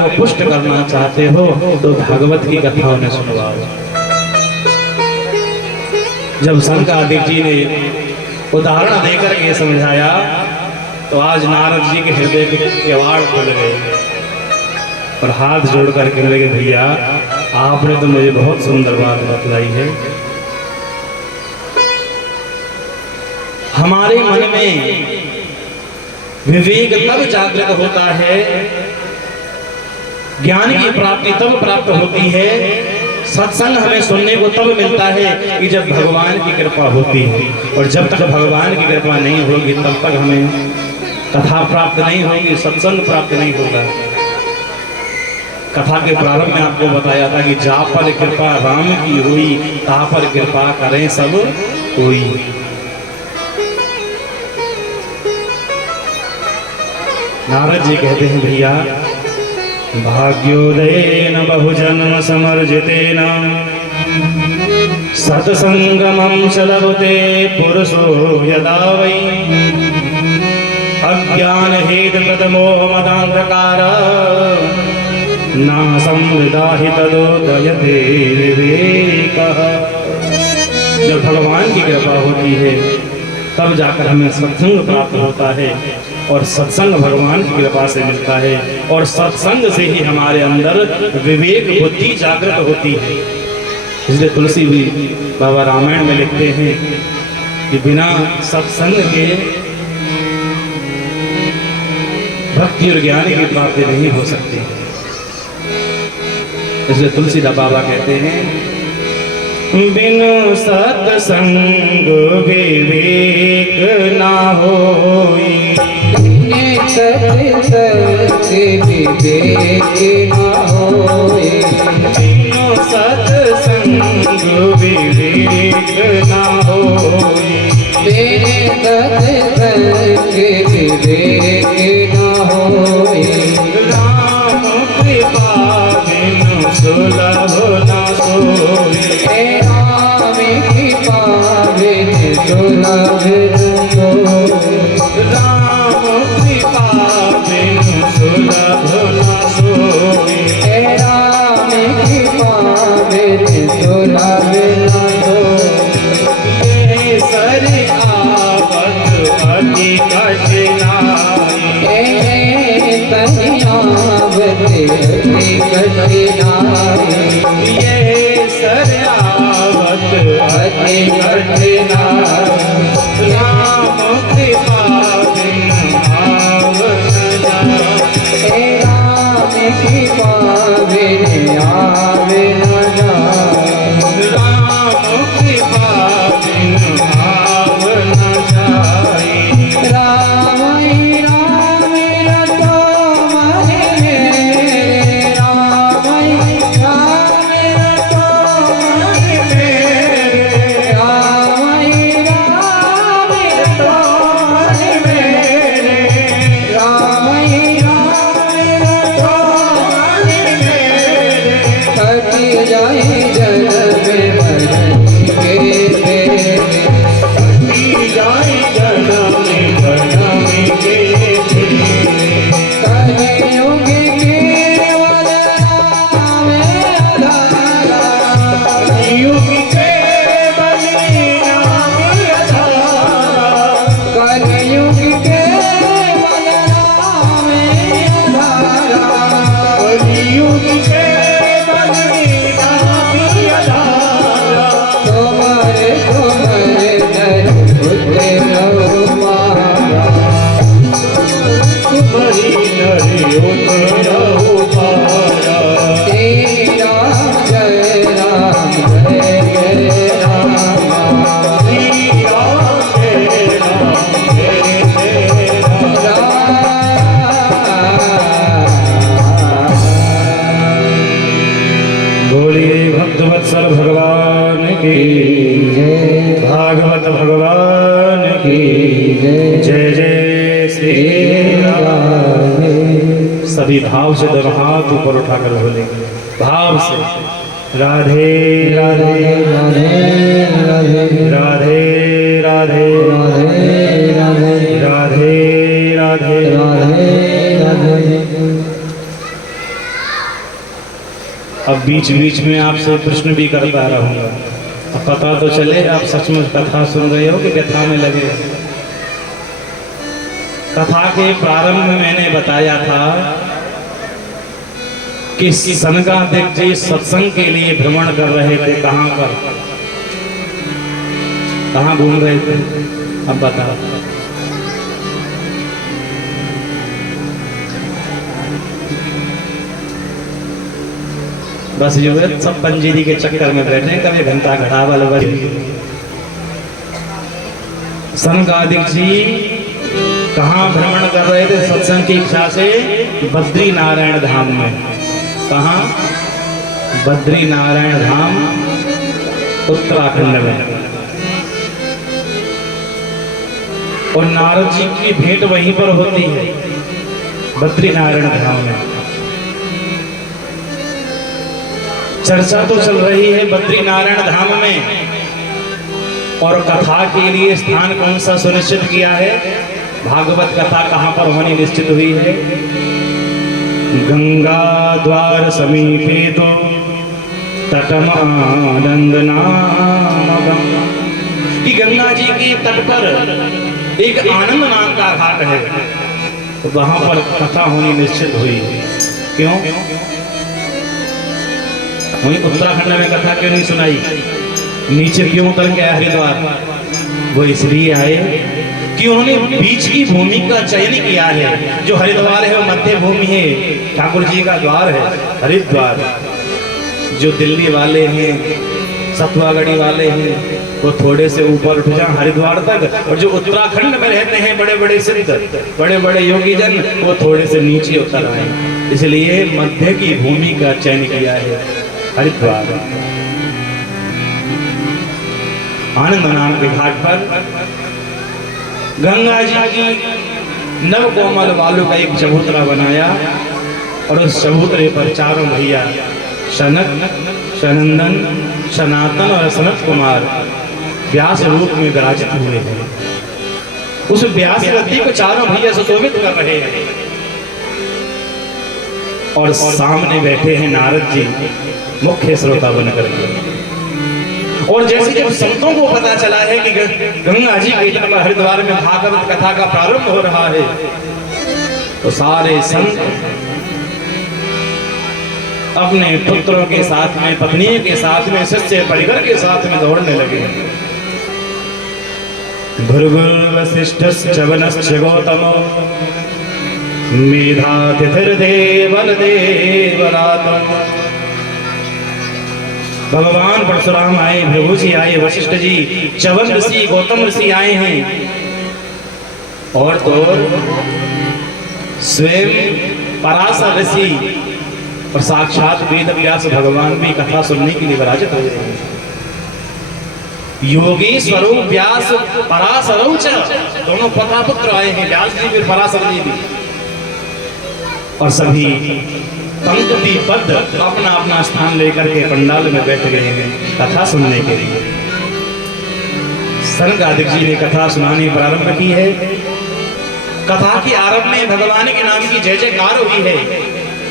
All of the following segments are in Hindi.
को पुष्ट करना चाहते हो तो भागवत की कथा उन्हें सुनवाओ। जब शंकरादित्य जी ने उदाहरण देकर के समझाया तो आज नारद जी के हृदय के किवाड़ खुल गए और हाथ जोड़ कर कहने लगे, भैया आपने तो मुझे बहुत सुंदर बात बतलाई है। हमारे मन में विवेक तब जागृत होता है, ज्ञान की प्राप्ति तब प्राप्त होती है, सत्संग हमें सुनने को तब मिलता है कि जब भगवान की कृपा होती है। और जब तक भगवान की कृपा नहीं होगी तब तक हमें कथा प्राप्त नहीं होगी, सत्संग प्राप्त नहीं होगा। कथा के प्रारंभ में आपको बताया था कि जा पर कृपा राम की हुई, ता पर कृपा करें सब कोई। नारद जी कहते हैं, भैया भाग्योदयेन बहुजन्म समर्जितेन सत्संगमं च लभते पुरुषो यदा वै अज्ञान हेतु प्रतमोह मदान्धकार न संविदाहि तदोदयते विवेकः। जब भगवान की कृपा होती है तब जाकर हमें सत्संग प्राप्त होता है और सत्संग भगवान की कृपा से मिलता है और सत्संग से ही हमारे अंदर विवेक बुद्धि जागृत होती है। इसलिए तुलसी भी बाबा रामायण में लिखते हैं कि बिना सत्संग के भक्ति और ज्ञान की प्राप्ति नहीं हो सकती। इसलिए तुलसीदास बाबा कहते हैं, बिनु सत्संग विवेक ना होई, सत्संग विवेक ना होई, बिनु सत्संग विवेक ना होई, बिनु सत्संग विवेक ना होई। राम कृपा बिनु सुलभ ना सोई, राम कृपा बिनु सुलभ न सोई, राम कृपा बिनु सुलभ ना सोई, राम कृपा बिनु सुलभ न सोई। ये सर आवत अति कठिनाई, ये सर आवत अति कठिनाई, राम कृपा बिनु आव न जाए, राम कृपा बिनु आव न जाए, राम कृपा बिनु आव न जाए। राम राम रटो मन मेरे, राम राम रटो मन मेरे, राम राम रटो मन मेरे, राम राम रटो मन मेरे। कट जाए जन्म मरण के तेरे, कटी जाए जन्म मरण के तेरे, कलयुग केवल राम आधारा, युग के बलि नाम आधारा, कलयुग केवल राम आधारा। युग के बलि नाम आधारा, तुम्हारे तुम्हारे दर पुत्र रघुमारा, तुम्हारी नरे उतरहु पारा, श्री राम जय राम जय जय राम। श्री राम जय राम जय जय राम। बोलिए भक्तवत्सल भगवान की, भागवत भगवान की जय जय श्री राम। सभी भाव से दोनों हाथ ऊपर उठाकर बोलेंगे, भाव से राधे राधे राधे राधे राधे राधे राधे राधे राधे राधे राधे। अब बीच बीच में आपसे प्रश्न भी करता रहूँगा। अब पता तो चले आप सचमुच कथा सुन रहे हो कि व्यथा में लगे। कथा के प्रारंभ में मैंने बताया था कि सनकादिक जी सत्संग के लिए भ्रमण कर रहे थे। कहाँ पर, कहाँ घूम रहे थे? अब बताओ। बस जो है सब पंजीरी के चक्कर में बैठे, कभी घंटा घड़ा वाला बज। सनकादिक जी कहाँ भ्रमण कर रहे थे सत्संग की इच्छा से? बद्री नारायण धाम में। कहाँ? बद्री नारायण धाम उत्तराखंड में। और नारद जी की भेंट वहीं पर होती है, बद्री नारायण धाम में। चर्चा तो चल रही है बद्री नारायण धाम में, और कथा के लिए स्थान कौन सा सुनिश्चित किया है? भागवत कथा कहाँ पर होनी निश्चित हुई है? गंगा द्वार समीपे तो तटमानंद नाम, कि गंगा जी के तट पर एक आनंद नाम का घाट है, तो वहां पर कथा होनी निश्चित हुई। क्यों? वहीं उत्तराखंड में कथा क्यों नहीं सुनाई? नीचे क्यों उतर के आए हरिद्वार? वो इसलिए आए कि उन्होंने बीच की भूमि का चयन किया है। जो हरिद्वार है वो मध्य भूमि है, ठाकुर जी का द्वार है हरिद्वार। जो दिल्ली वाले हैं, सतवागढ़ी वाले हैं, वो थोड़े से ऊपर उठ जाए हरिद्वार तक, और जो उत्तराखंड में रहते हैं बड़े बड़े सिद्ध, बड़े बड़े योगी जन, वो थोड़े से नीचे उतर आए। इसलिए मध्य की भूमि का चयन किया है हरिद्वार। आनंद नाम के घाट पर गंगा जी की नव कोमल बालू का एक चबूतरा बनाया, और उस चबूतरे पर चारों भैया सनक, सनंदन, सनातन और सनत कुमार व्यास रूप में विराजित हुए हैं। उस व्यास गद्दी को चारों भैया सुशोभित कर रहे हैं, और सामने बैठे हैं नारद जी मुख्य श्रोता बनकर के। और जैसे जब संतों को पता चला है कि गंगा जी के तट पर हरिद्वार में भागवत कथा का प्रारंभ हो रहा है, तो सारे संत अपने पुत्रों के साथ में, पत्नियों के साथ में, शिष्य परिवार के साथ में दौड़ने लगे। भृगु वसिष्ठ च्यवनश्च गौतमो मेधातिथिर्देवन देवरातम। भगवान परशुराम आए, भृगु जी आए, वशिष्ठ जी, च्यवन ऋषि, गौतम ऋषि आए हैं, और तो स्वयं पराशर ऋषि और साक्षात वेद व्यास भगवान भी कथा सुनने के लिए विराजित हो गए हैं। योगेश्वरो व्यास पराशरौ च, दोनों पिता पुत्र आए हैं, व्यास जी फिर पराशर जी भी, और सभी पंक्तिबद्ध अपना अपना स्थान लेकर के पंडाल में बैठ गए हैं कथा सुनने के लिए। सनकादिक जी ने कथा सुनानी प्रारंभ की है। कथा के आरंभ में भगवान के नाम की जय जयकार हुई है,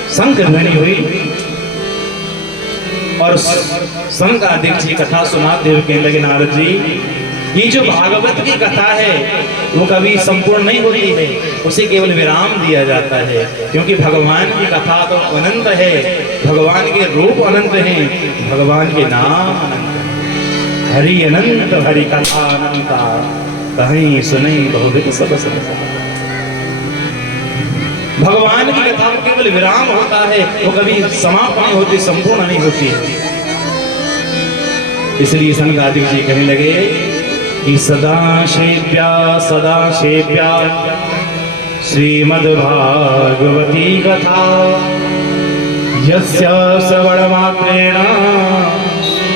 शंख ध्वनि हुई, और सनकादिक जी कथा सुनाते हुए कहने लगे, नारद जी ये जो भागवत की कथा है वो कभी संपूर्ण नहीं होती है, उसे केवल विराम दिया जाता है, क्योंकि भगवान की कथा तो अनंत है, भगवान के रूप अनंत हैं, भगवान के नाम अनंत है। हरि अनंत हरि कथा अनंता, कहीं सुनई बहुविध सब सब। भगवान की कथा में केवल विराम होता है, वो कभी समाप्त नहीं होती, संपूर्ण नहीं होती है। इसलिए सनकादिक जी कहने लगे कि सदा सेव्या श्रीमद्भागवती कथा, यस्य श्रवणमात्रेण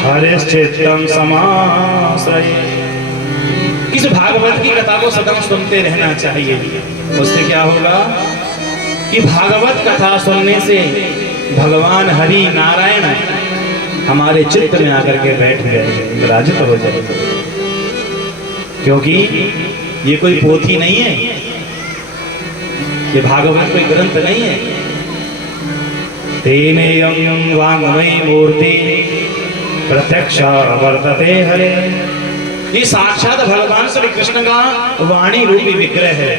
हरिश्चित्तं समाश्रये। इस भागवत की कथा को सदा सुनते रहना चाहिए। उससे क्या होगा कि भागवत कथा सुनने से भगवान हरि नारायण हमारे चित्त में आकर के बैठ गए, विराजित हो जाए। क्योंकि ये कोई पोथी नहीं है, ये भागवत कोई ग्रंथ नहीं है, तेनेयं वाङ्मयी मूर्ति प्रत्यक्षा वर्तते हरे। ये साक्षात भगवान श्री कृष्ण का वाणी रूपी विग्रह है।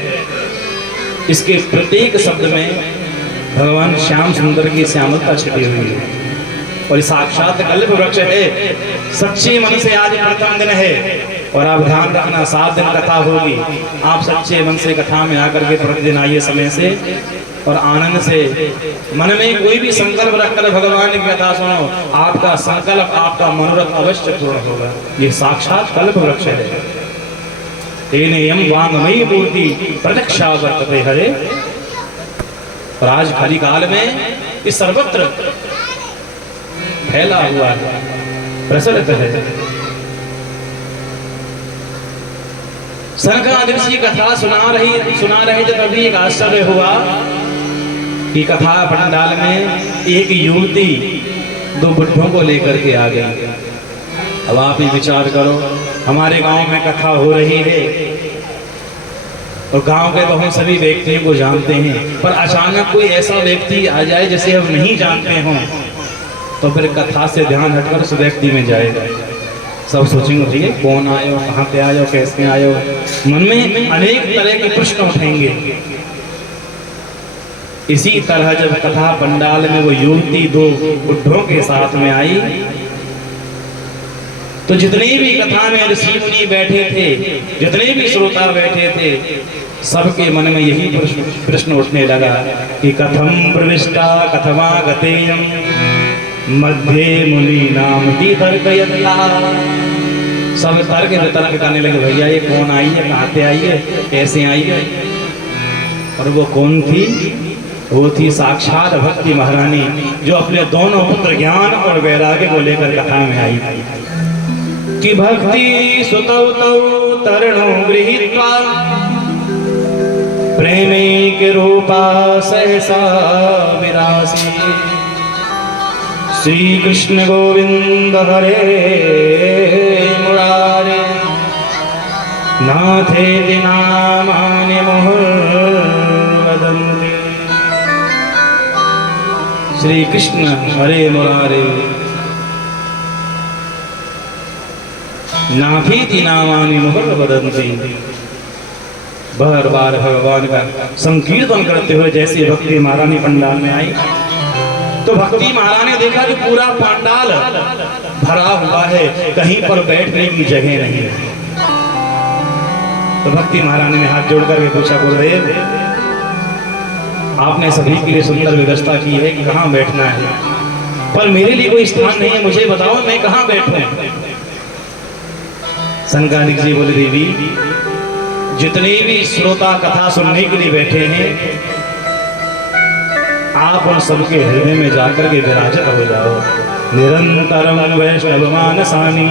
इसके प्रत्येक शब्द में भगवान श्याम सुंदर की श्यामलता छिपी हुई है और साक्षात कल्प वृक्ष है। सच्चे मन से आज प्रथम दिन है और आप ध्यान रखना 7 दिन कथा होगी। आप सच्चे मन से कथा में आकर के प्रतिदिन आइए समय से और आनंद से मन में कोई भी संकल्प रखकर भगवान की कथा सुनो। आपका संकल्प आपका मनोरथ अवश्य पूर्ण होगा। ये साक्षात कल्प वृक्ष है। तेनेयं वाङ्मयी मूर्ति प्रत्यक्षा वर्तते हरे। और आज खाली काल में इस सर्वत्र फैला हुआ है, प्रचलित है। सनकादिक जी कथा सुना रहे थे तभी एक आश्चर्य हुआ कि कथा पंडाल में एक युवती 2 बुढ़ों को लेकर के आ गई। अब आप ही विचार करो, हमारे गांव में कथा हो रही है और गांव के बहुत सभी व्यक्तियों को जानते हैं, पर अचानक कोई ऐसा व्यक्ति आ जाए जिसे हम नहीं जानते हों तो फिर कथा से ध्यान हटकर उस व्यक्ति में जाएगा। सब सोचेंगे भैया कौन आए हो, कहाँ पे आए हो, कैसे आए हो। मन में अनेक तरह के प्रश्न उठेंगे। इसी तरह जब कथा पंडाल में वो युवती 2 बुढ़ों के साथ में आई तो जितने भी कथा में ऋषि मुनि बैठे थे, जितने भी श्रोता बैठे थे, सबके मन में यही प्रश्न उठने लगा कि कथम प्रविष्टा कथमा गतेयं मध्ये मुनि नाम दी तर्कयन्ता। सब तर्क वितर्क करने लगे, भैया ये कौन आई है, कहाँ से आई है, कैसे आई है। और वो कौन थी? वो थी साक्षात भक्ति महारानी, जो अपने दोनों पुत्र ज्ञान और वैराग्य को लेकर कथा में आई कि भक्ति सुतौ तौ तरणो गृहीत्वा प्रेमिक रूपा सहसा विरासी। श्री कृष्ण गोविंद हरे मुरारे नाथेति नामानि मुहुर्वदन्ति। श्री कृष्ण हरे मुरारे नाथेति नामानि मुहुर्वदन्ति। बार बार भगवान का संकीर्तन करते हुए जैसे भक्ति महारानी पंडाल में आई तो भक्ति महारानी ने देखा कि पूरा पंडाल भरा हुआ है, कहीं पर बैठने की जगह नहीं है। तो भक्ति महारानी ने हाथ जोड़कर के पूछा, गुरुदेव आपने सभी के लिए सुंदर व्यवस्था की है कि कहाँ बैठना है, पर मेरे लिए कोई स्थान नहीं है, मुझे बताओ मैं कहाँ बैठूं। संकालिक जी बोले, देवी जितने भी श्रोता कथा सुनने के लिए बैठे हैं आप उन सबके हृदय में जाकर के विराजित हो जाओ। निरंतरम वैष्णव मानसानि।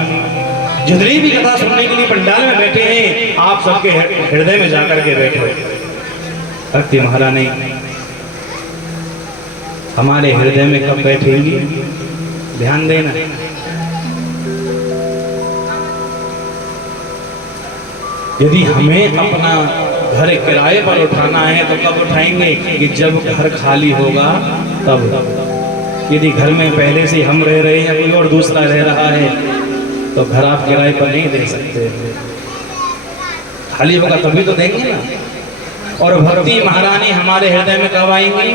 जितने भी कथा सुनने के लिए पंडाल में बैठे हैं आप सबके हृदय में जाकर के बैठो। भक्ति महारानी हमारे हृदय में कब बैठेंगी, ध्यान देना। यदि हमें अपना घर किराए पर उठाना है तो कब उठाएंगे कि जब घर खाली होगा तब। यदि घर में पहले से हम रह रहे हैं या कोई और दूसरा रह रहा है तो घर आप किराए पर नहीं दे सकते, खाली होगा तभी तो देंगे ना। और भक्ति महारानी हमारे हृदय में कब आएंगी?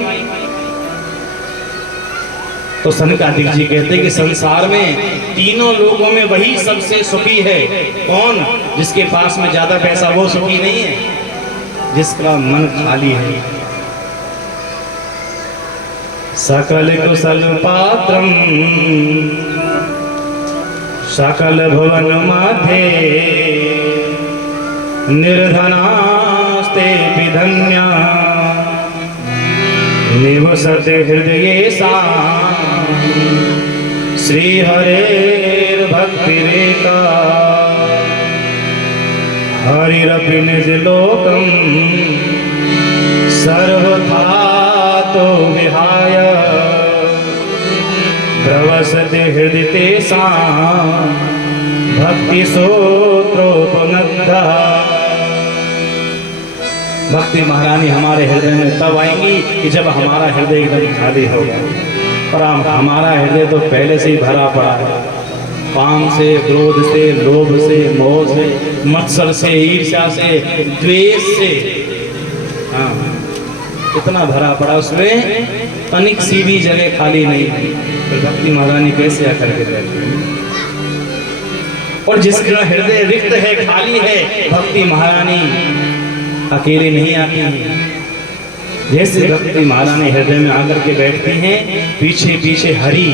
तो सनकादिक जी कहते हैं कि संसार में तीनों लोगों में वही सबसे सुखी है। कौन? जिसके पास में ज्यादा पैसा वो सुखी नहीं है, जिसका मन खाली है। सकल कुशल पात्रम सकल भुवन माधे निर्धनास्ते धन्या निवसते हृदये सा श्री हरेर भक्तिरेका हरिरपि निज लोकम सर्वथा तो विहाय प्रवसते हृदय तेषां भक्ति सूत्रोपनद्धा। भक्ति महारानी हमारे हृदय में तब आएंगी कि जब हमारा हृदय एकदम खाली होगा। और हमारा हृदय तो पहले से ही भरा पड़ा है, काम से, क्रोध से, लोभ से, मोह से, मत्सर से, ईर्ष्या से, द्वेष से। हाँ, इतना भरा पड़ा, उसमें तनिक सी भी जगह खाली नहीं है। तो भक्ति महारानी कैसे आकर के बैठती है? और जिसका हृदय रिक्त है, खाली है, भक्ति महारानी अकेले नहीं आती हैं। जैसे भक्ति महारानी हृदय में आकर के बैठती हैं, पीछे पीछे हरि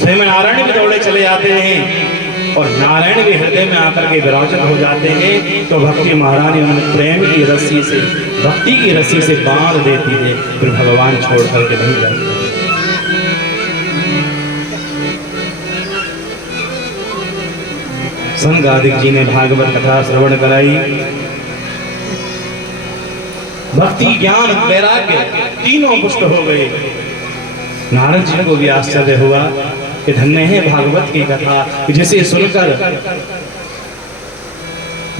स्वयं नारायण भी दौड़े चले आते हैं और नारायण भी हृदय में आकर के विराजित हो जाते हैं। तो भक्ति महारानी उन्हें प्रेम की रस्सी से, भक्ति की रस्सी से बांध देती है, फिर भगवान छोड़ करके नहीं जाते। सनकादिक जी ने भागवत कथा श्रवण कराई। भक्ति, ज्ञान, वैराग्य तीनों पुष्ट हो गए। नारद जी को भी आश्चर्य हुआ कि धन्य है भागवत की कथा, जिसे सुनकर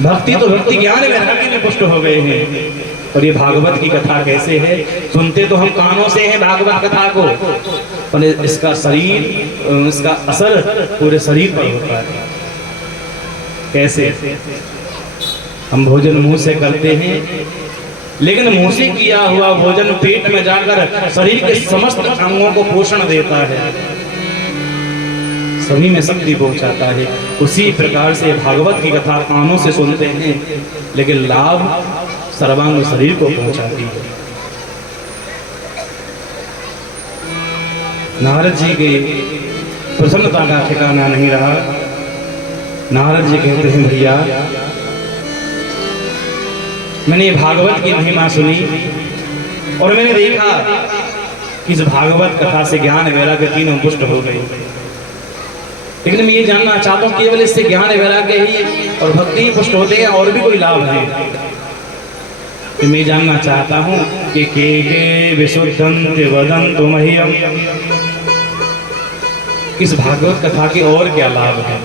भक्ति तो भक्ति, ज्ञान, वैराग्य में पुष्ट हो गए हैं। और ये भागवत की कथा कैसे है? सुनते तो हम कानों से हैं भागवत कथा को, पर इसका शरीर, इसका असर पूरे शरीर पर होता है। कैसे? हम भोजन मुंह से करते हैं, लेकिन मुंह से किया हुआ भोजन पेट में जाकर शरीर के समस्त अंगों को पोषण देता है, सभी में शक्ति पहुंचाता है। उसी प्रकार से भागवत की कथा कानों से सुनते हैं, लेकिन लाभ सर्वांग शरीर को पहुंचाती है। नारद जी के प्रसन्नता का ठिकाना नहीं रहा। नारद जी कहते हैं, भैया मैंने भागवत की महिमा सुनी और मैंने देखा कि इस भागवत कथा से ज्ञान वैराग्य तीनों पुष्ट हो गई। लेकिन मैं ये जानना चाहता हूँ, केवल इससे ज्ञान वैराग्य ही और भक्ति पुष्ट होते हैं, और भी कोई लाभ है? तो मैं जानना चाहता हूँ कि के विशुद्धंति वदन्तु मह्यम, इस भागवत कथा के और क्या लाभ है?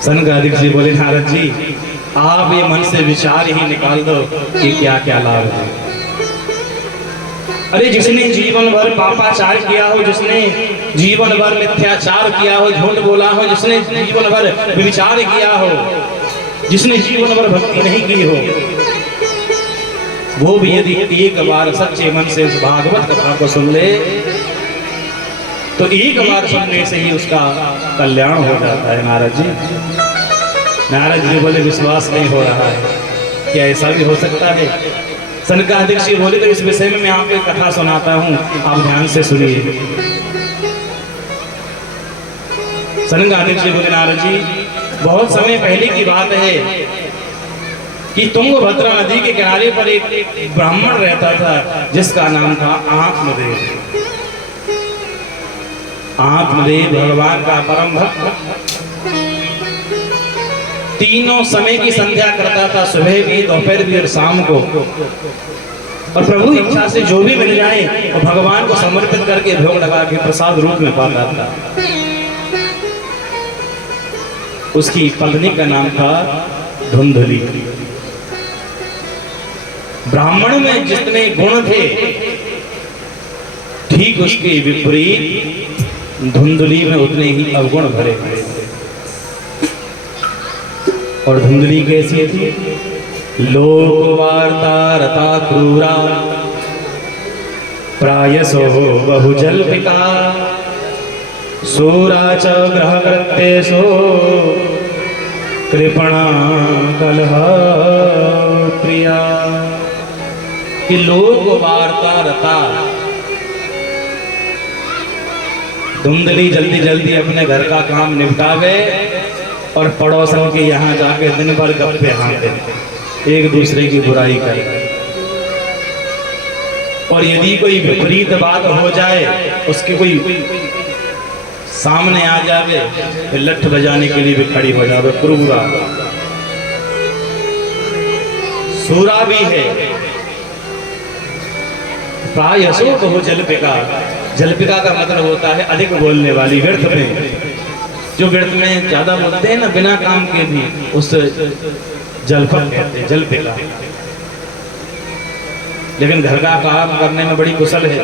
सनकादिक जी बोले, नारद जी आप ये मन से विचार ही निकाल दो कि क्या क्या लाभ है। अरे जिसने जीवन भर पापाचार किया हो, जिसने जीवन भर मिथ्याचार किया हो, झूठ बोला हो, जिसने जीवन भर विचार किया हो, जिसने जीवन भर भक्ति नहीं की हो, वो भी यदि एक बार सच्चे मन से उस भागवत कथा को सुन ले, तो एक बार सुनने से ही उसका कल्याण हो जाता है। नारद जी, नारद जी बोले, विश्वास नहीं हो रहा है, क्या ऐसा भी हो सकता है? सनकादिक जी बोले, तो इस विषय में मैं आपको एक कथा सुनाता हूं, आप ध्यान से सुनिए। सनकादिक जी बोले, नारद जी बहुत समय पहले की बात है कि तुंगभद्रा नदी के किनारे पर एक ब्राह्मण रहता था, जिसका नाम था आत्मदेव। आत्मदेव भगवान का परम भक्त, तीनों समय की संध्या करता था, सुबह भी, दोपहर भी और शाम को। और प्रभु इच्छा से जो भी मिल जाए वो भगवान को समर्पित करके भोग लगा के प्रसाद रूप में पाता था। उसकी पत्नी का नाम था धुंधली। ब्राह्मण में जितने गुण थे, ठीक उसके विपरीत धुंधली में उतने ही अवगुण भरे हुए थे। और धुंधली कैसी थी? लोक वार्ता रता क्रूरा, प्रायसो बहुजल्पिका, सूरा च ग्रह कृत्येषु, कृपणा कलह प्रिया। कि लोक वार्ता रता, धुंधली जल्दी जल्दी अपने घर का काम निपटावे और पड़ोसन के यहाँ जाके दिन भर गप्पे हाँके, एक दूसरे की बुराई करे। और यदि कोई विपरीत बात हो जाए, उसके कोई सामने आ जावे, फिर लठ बजाने के लिए भी खड़ी हो जावे। क्रूरा, सूरा भी है। प्रायसो बहु जल्पिका, जल्पिका का मतलब होता है अधिक बोलने वाली, व्यर्थ में, जो व्यर्थ में ज्यादा बोलते हैं ना बिना काम के भी, उस जल्पक कहते हैं, जल्पिका। लेकिन घर का काम करने में बड़ी कुशल है।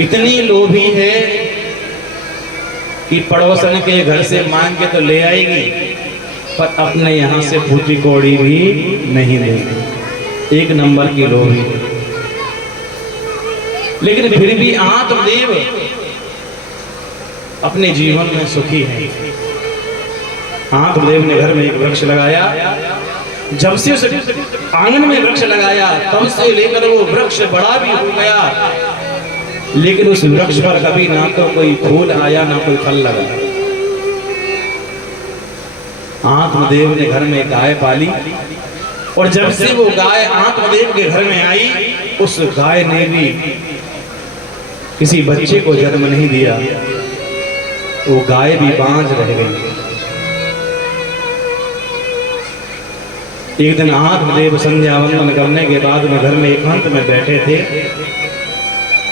इतनी लोभी है कि पड़ोसन के घर से मांग के तो ले आएगी, पर अपने यहाँ से फूटी कौड़ी भी नहीं देगी। एक नंबर की लोभी। लेकिन फिर भी आत्मदेव अपने जीवन में सुखी है। आत्मदेव ने घर में एक वृक्ष लगाया। जब से उस आंगन में वृक्ष लगाया तब से लेकर वो वृक्ष बड़ा भी हो गया, लेकिन उस वृक्ष पर कभी ना तो कोई फूल आया ना कोई फल लगा। आत्मदेव ने घर में गाय पाली, और जब से वो गाय आत्मदेव के घर में आई, उस गाय ने भी किसी बच्चे को जन्म नहीं दिया। वो गाय भी बांझ रह गई। एक दिन आत्मदेव संध्या वंदन करने के बाद में घर में एकांत में बैठे थे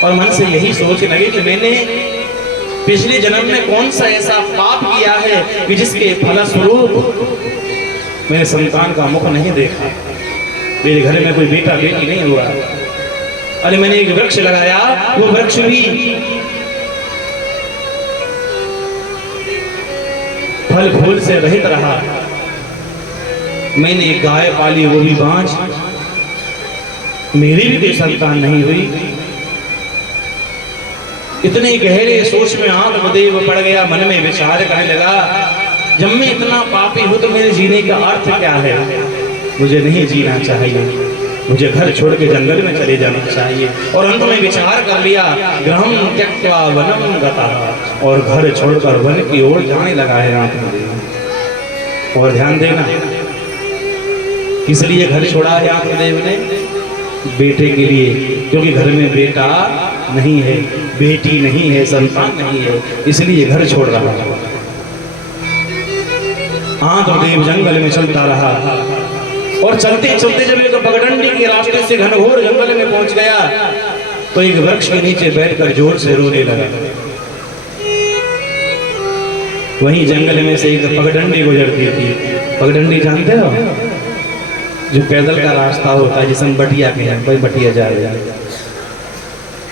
और मन से यही सोच लगे कि मैंने पिछले जन्म में कौन सा ऐसा पाप किया है कि जिसके फलस्वरूप मैंने संतान का मुख नहीं देखा, मेरे घर में कोई बेटा बेटी नहीं हुआ। अरे मैंने एक वृक्ष लगाया, वो वृक्ष भी फल फूल से रहित रहा। मैंने एक गाय पाली, वो भी बांझ, मेरी भी कोई संतान नहीं हुई। इतने गहरे सोच में आत्मदेव पड़ गया, मन में विचार करने लगा, जब मैं इतना पापी हूं तो मेरे जीने का अर्थ क्या है? मुझे नहीं जीना चाहिए, मुझे घर छोड़ के जंगल में चले जाना चाहिए। और अंत में विचार कर लिया, गृहं त्यक्त्वा वनं गतः, और घर छोड़कर वन की ओर जाने लगा है आत्मदेव। और ध्यान देना, किस लिए घर छोड़ा है आत्मदेव ने? बेटे के लिए, क्योंकि घर में बेटा नहीं है, बेटी नहीं है, संतान नहीं है, इसलिए घर छोड़ रहा है। आत्मदेव जंगल में चलता रहा, और चलते चलते जब एक पगडंडी के रास्ते से घनघोर जंगल में पहुंच गया तो एक वृक्ष के नीचे बैठकर जोर से रोने लगा। वहीं जंगल में से एक पगडंडी गुजरती थी। पगडंडी जानते हो? जो पैदल का रास्ता होता है, जिसे हम बटिया कहते हैं, भाई बटिया जा रहे हैं,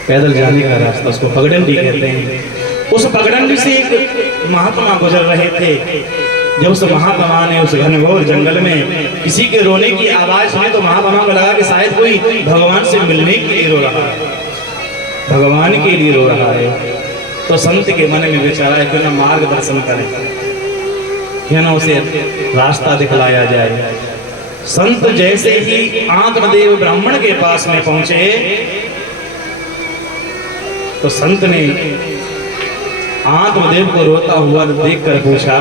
पैदल जाने का रास्ता, उसको पगडंडी कहते हैं। उस पगडंडी से एक महात्मा गुजर रहे थे। जब उस महात्मा ने उस घनघोर जंगल में किसी के रोने की आवाज सुनी तो महात्मा को लगा कि शायद कोई भगवान से मिलने के लिए रो रहा है, भगवान के लिए रो रहा है। तो संत के मन में विचार है, क्यों ना मार्गदर्शन करें, क्यों ना उसे रास्ता दिखलाया जाए। संत जैसे ही आत्मदेव ब्राह्मण के पास में पहुंचे तो संत ने आत्मदेव को रोता हुआ देखकर पूछा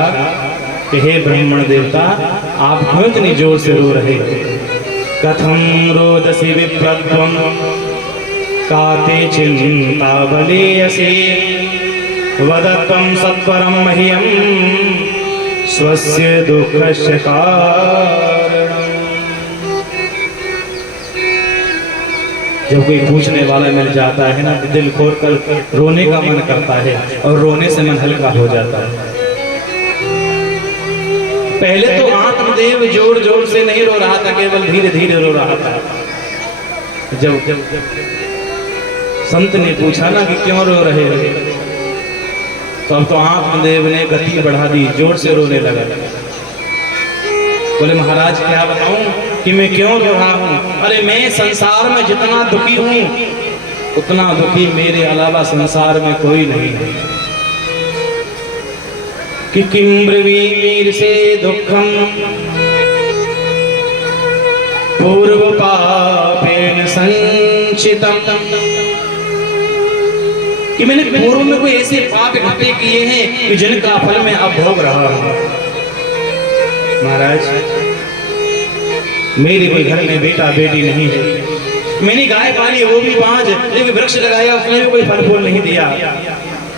कि हे ब्राह्मण देवता, आप क्यों इतनी जोर से रो रहे हो? कथं रोदसी विप्रत्वं काते चिंता बलीयसी वदत्वं सत्वरं मह्यं स्वस्य दुःखस्य कारणम्। जब कोई पूछने वाला मिल जाता है ना, दिल खोल कर रोने का मन करता है, और रोने से मन हल्का हो जाता है। पहले तो आत्मदेव जोर जोर से नहीं रो रहा था, केवल धीरे धीरे रो रहा था। जब संत ने पूछा ना कि क्यों रो रहे हो, तो अब तो आत्मदेव ने गति बढ़ा दी, जोर से रोने लगा। बोले महाराज क्या बताऊं कि मैं क्यों रो रहा हूं? अरे मैं संसार में जितना दुखी हूं उतना दुखी मेरे अलावा संसार में कोई नहीं है। कि किं ब्रवीमीर से दुखम पूर्व पापेन संचितम, कि मैंने पूर्व में कोई ऐसे पाप इकट्ठे किए हैं कि जिनका फल मैं अब भोग रहा हूं। महाराज मेरे कोई घर में बेटा बेटी नहीं है, मैंने गाय पाली वो भी बांझ, लेकिन वृक्ष लगाया उसने भी कोई फल फूल नहीं दिया,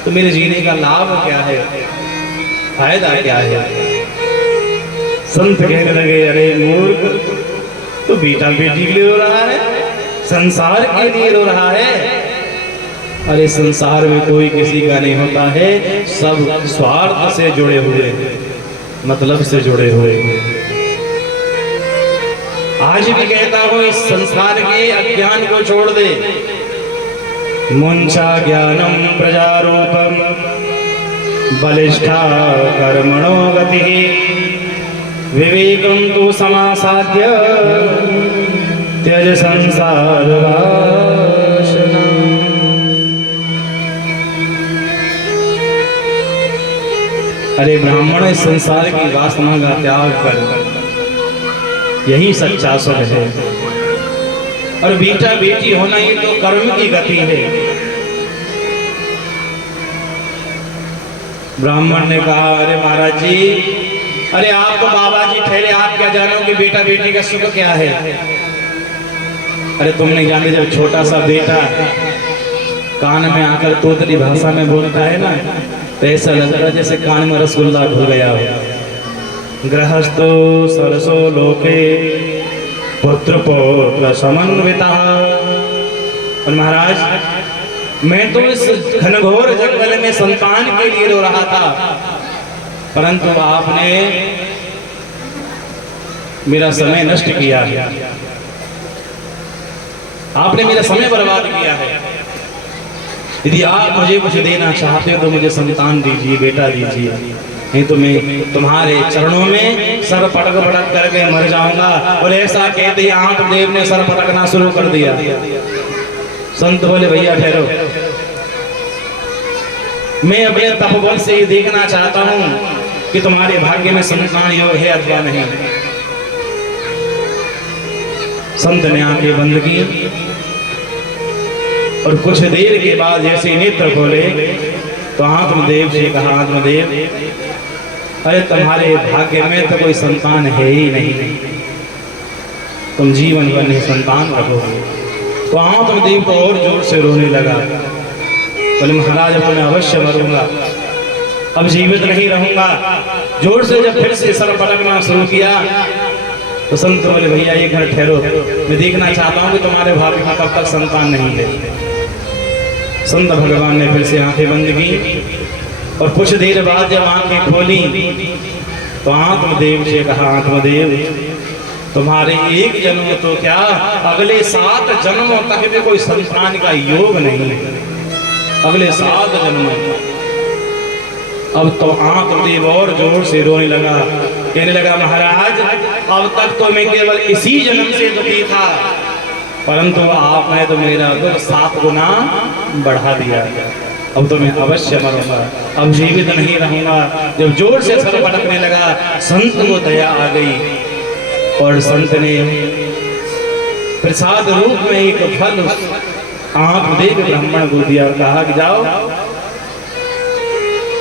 तो मेरे जीने का लाभ क्या है, फायदा क्या है? संत कहने लगे, अरे मूर्ख, तो बेटा बेटी के लिए रो रहा है, संसार के लिए रो रहा है। अरे संसार में कोई किसी का नहीं होता है, सब स्वार्थ से जुड़े हुए, मतलब से जुड़े हुए। आज भी कहता हूँ इस संसार के अज्ञान को छोड़ दे। मुंचा ज्ञानम प्रजारूपम बलिष्ठा कर्मणो गति विवेकम तु समासाद्य त्यज संसार वासना। अरे ब्राह्मण इस संसार की वासना का त्याग कर, यही सच्चा सुख है। और बेटा बेटी होना ही तो कर्म की गति है। ब्राह्मण ने कहा, अरे महाराज जी, अरे आप तो बाबा जी ठहरे, आप क्या जानो कि बेटा बेटी का सुख क्या है। अरे तुम नहीं जानते, जब छोटा सा बेटा कान में आकर तोतली भाषा में बोलता है ना, तो ऐसा लगता है जैसे कान में रसगुल्ला घुल गया हो। गृहस्थो सरसो लोके पुत्र पौत्र समन्विता। और महाराज, मैं तो इस घनघोर जंगल में संतान के लिए रो रहा था, परंतु आपने मेरा समय नष्ट किया है, आपने मेरा समय बर्बाद किया है। यदि आप मुझे कुछ देना चाहते हो तो मुझे संतान दीजिए, बेटा दीजिए, नहीं तो मैं तुम्हारे चरणों में सर पटक पटक करके मर जाऊंगा। और ऐसा कहते आत्मदेव ने सर पटकना शुरू कर दिया। संत बोले, भैया ठहरो, मैं अपने तपबल से ये देखना चाहता हूं कि तुम्हारे भाग्य में संतान योग है अथवा नहीं। संत ने आंखें बंद की और कुछ देर के बाद जैसे नेत्र खोले तो आत्मदेव से कहा, आत्मदेव, अरे तुम्हारे भाग्य में तो कोई संतान है ही नहीं, तुम जीवन भर नहीं संतान रखोगे। तो आत्मदेव को और जोर से रोने लगा। बोले, महाराज, अब मैं अवश्य मरूंगा, अब जीवित नहीं रहूंगा। जोर से जब फिर से सर पटकना शुरू किया तो संत बोले, भैया एक मिनट ठहरो, मैं देखना चाहता हूँ कि तुम्हारे भाग्य में कब तक संतान नहीं है। संत भगवान ने फिर से आंखें बंद की और कुछ देर बाद जब आंखें खोली तो आत्मदेव से कहा, आत्मदेव, तुम्हारे एक जन्म तो क्या, अगले 7 जन्मों तक भी कोई संतान का योग नहीं है, अगले 7 जन्मों। अब तो आत्मदेव और जोर से रोने लगा, कहने लगा, महाराज, अब तक तो मैं केवल इसी जन्म से दुखी था, परंतु आपने तो मेरा दुख 7 गुना बढ़ा दिया। अब तो मैं अवश्य मरूंगा, अब जीवित नहीं रहूंगा। जब जोर से सर पटकने लगा, संत को दया आ गई और संत ने प्रसाद रूप में एक फल आत्मदेव ब्राह्मण को दिया और कहा कि जाओ,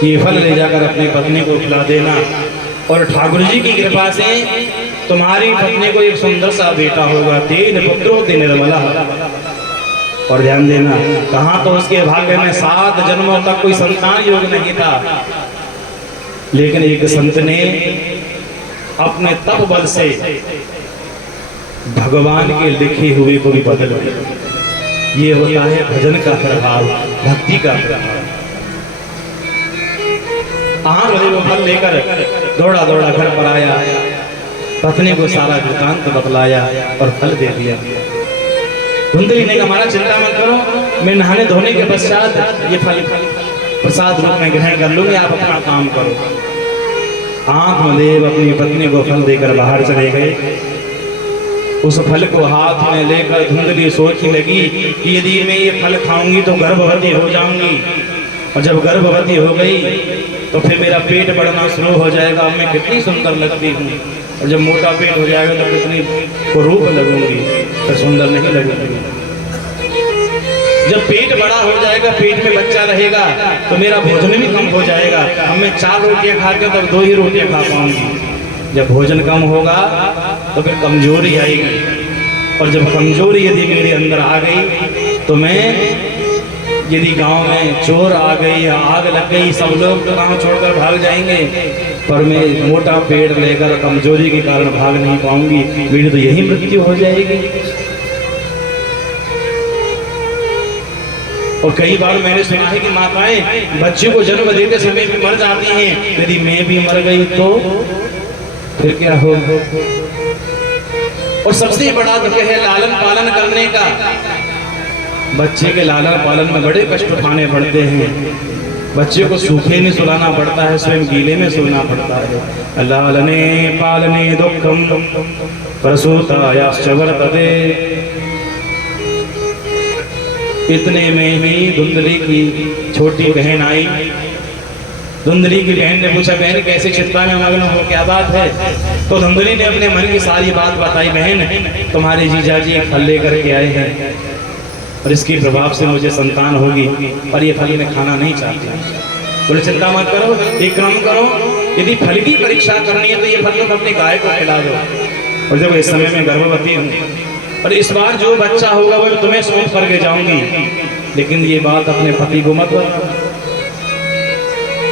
ये फल ले जाकर अपनी पत्नी को खिला देना, और ठाकुर जी की कृपा से तुम्हारी पत्नी को एक सुंदर सा बेटा होगा, 3 पुत्रों ते निर्मला। और ध्यान देना, कहा तो उसके भाग्य में 7 जन्मों तक कोई संतान योग नहीं था, लेकिन एक संत ने अपने तप बल से भगवान के लिखे हुए को भी बदल दिया। ये होता है भजन का प्रभाव, भक्ति का प्रभाव। वो फल लेकर दौड़ा दौड़ा घर पर आया, पत्नी को सारा वृतांत बतलाया और फल दे दिया। धुंधली ने कहा, महाराज चिंता मत करो, मैं नहाने धोने के पश्चात ये फल प्रसाद रूप में ग्रहण कर लूंगी, आप अपना काम करो। आत्मदेव अपनी पत्नी को फल देकर बाहर चले गए। उस फल को हाथ में लेकर धुंधली सोचने लगी कि यदि मैं ये फल खाऊंगी तो गर्भवती हो जाऊंगी, और जब गर्भवती हो गई तो फिर मेरा पेट बढ़ना शुरू हो जाएगा, अब मैं कितनी सुंदर लगती हूँ, और जब मोटा पेट हो जाएगा तो कितनी कुरूप लगूंगी, तो सुंदर नहीं लगूंगी। जब पेट बड़ा हो जाएगा, पेट में बच्चा रहेगा, तो मेरा भोजन भी कम हो जाएगा, अब मैं 4 रोटियां खाती हूँ तब 2 ही रोटियां खा पाऊंगी। जब भोजन कम होगा तो फिर कमजोरी आएगी, और जब कमजोरी यदि मेरे अंदर आ गई तो मैं, यदि गांव में चोर आ गई या आग लग गई, सब लोग तो गांव छोड़कर भाग जाएंगे, पर मैं मोटा पेट लेकर कमजोरी के कारण भाग नहीं पाऊंगी, मेरी तो यही मृत्यु हो जाएगी। और कई बार मैंने सुना है कि माताएं बच्चे को जन्म देते समय भी मर जाती हैं, यदि मैं भी मर गई तो फिर क्या हो। और सबसे बड़ा दुख है लालन पालन करने का। बच्चे के लालन पालन में बड़े कष्ट उठाने पड़ते हैं। बच्चे को सूखे में सुलाना पड़ता है, स्वयं गीले में सोना पड़ता है। लालने पालने दुखम प्रसूतायाश्च वर्तते। इतने में ही धुंधली की छोटी बहन आई। धुंधली की बहन ने पूछा, बहन कैसे चिंता में मग्न हो, क्या बात है? तो धुंधली ने अपने मन की सारी बात बताई। बहन, तुम्हारे जीजा जी एक फल लेकर के आए हैं और इसके प्रभाव से मुझे संतान होगी, पर ये फल मैं खाना नहीं चाहती। बोले चिंता मत करो, एक काम करो, यदि फल की परीक्षा करनी है तो ये फल तुम अपनी गाय को खिला दो। और जब इस समय में गर्भवती हूँ और इस बार जो बच्चा होगा वो तुम्हें सौंप करके जाऊंगी, लेकिन ये बात अपने पति को मत बताओ।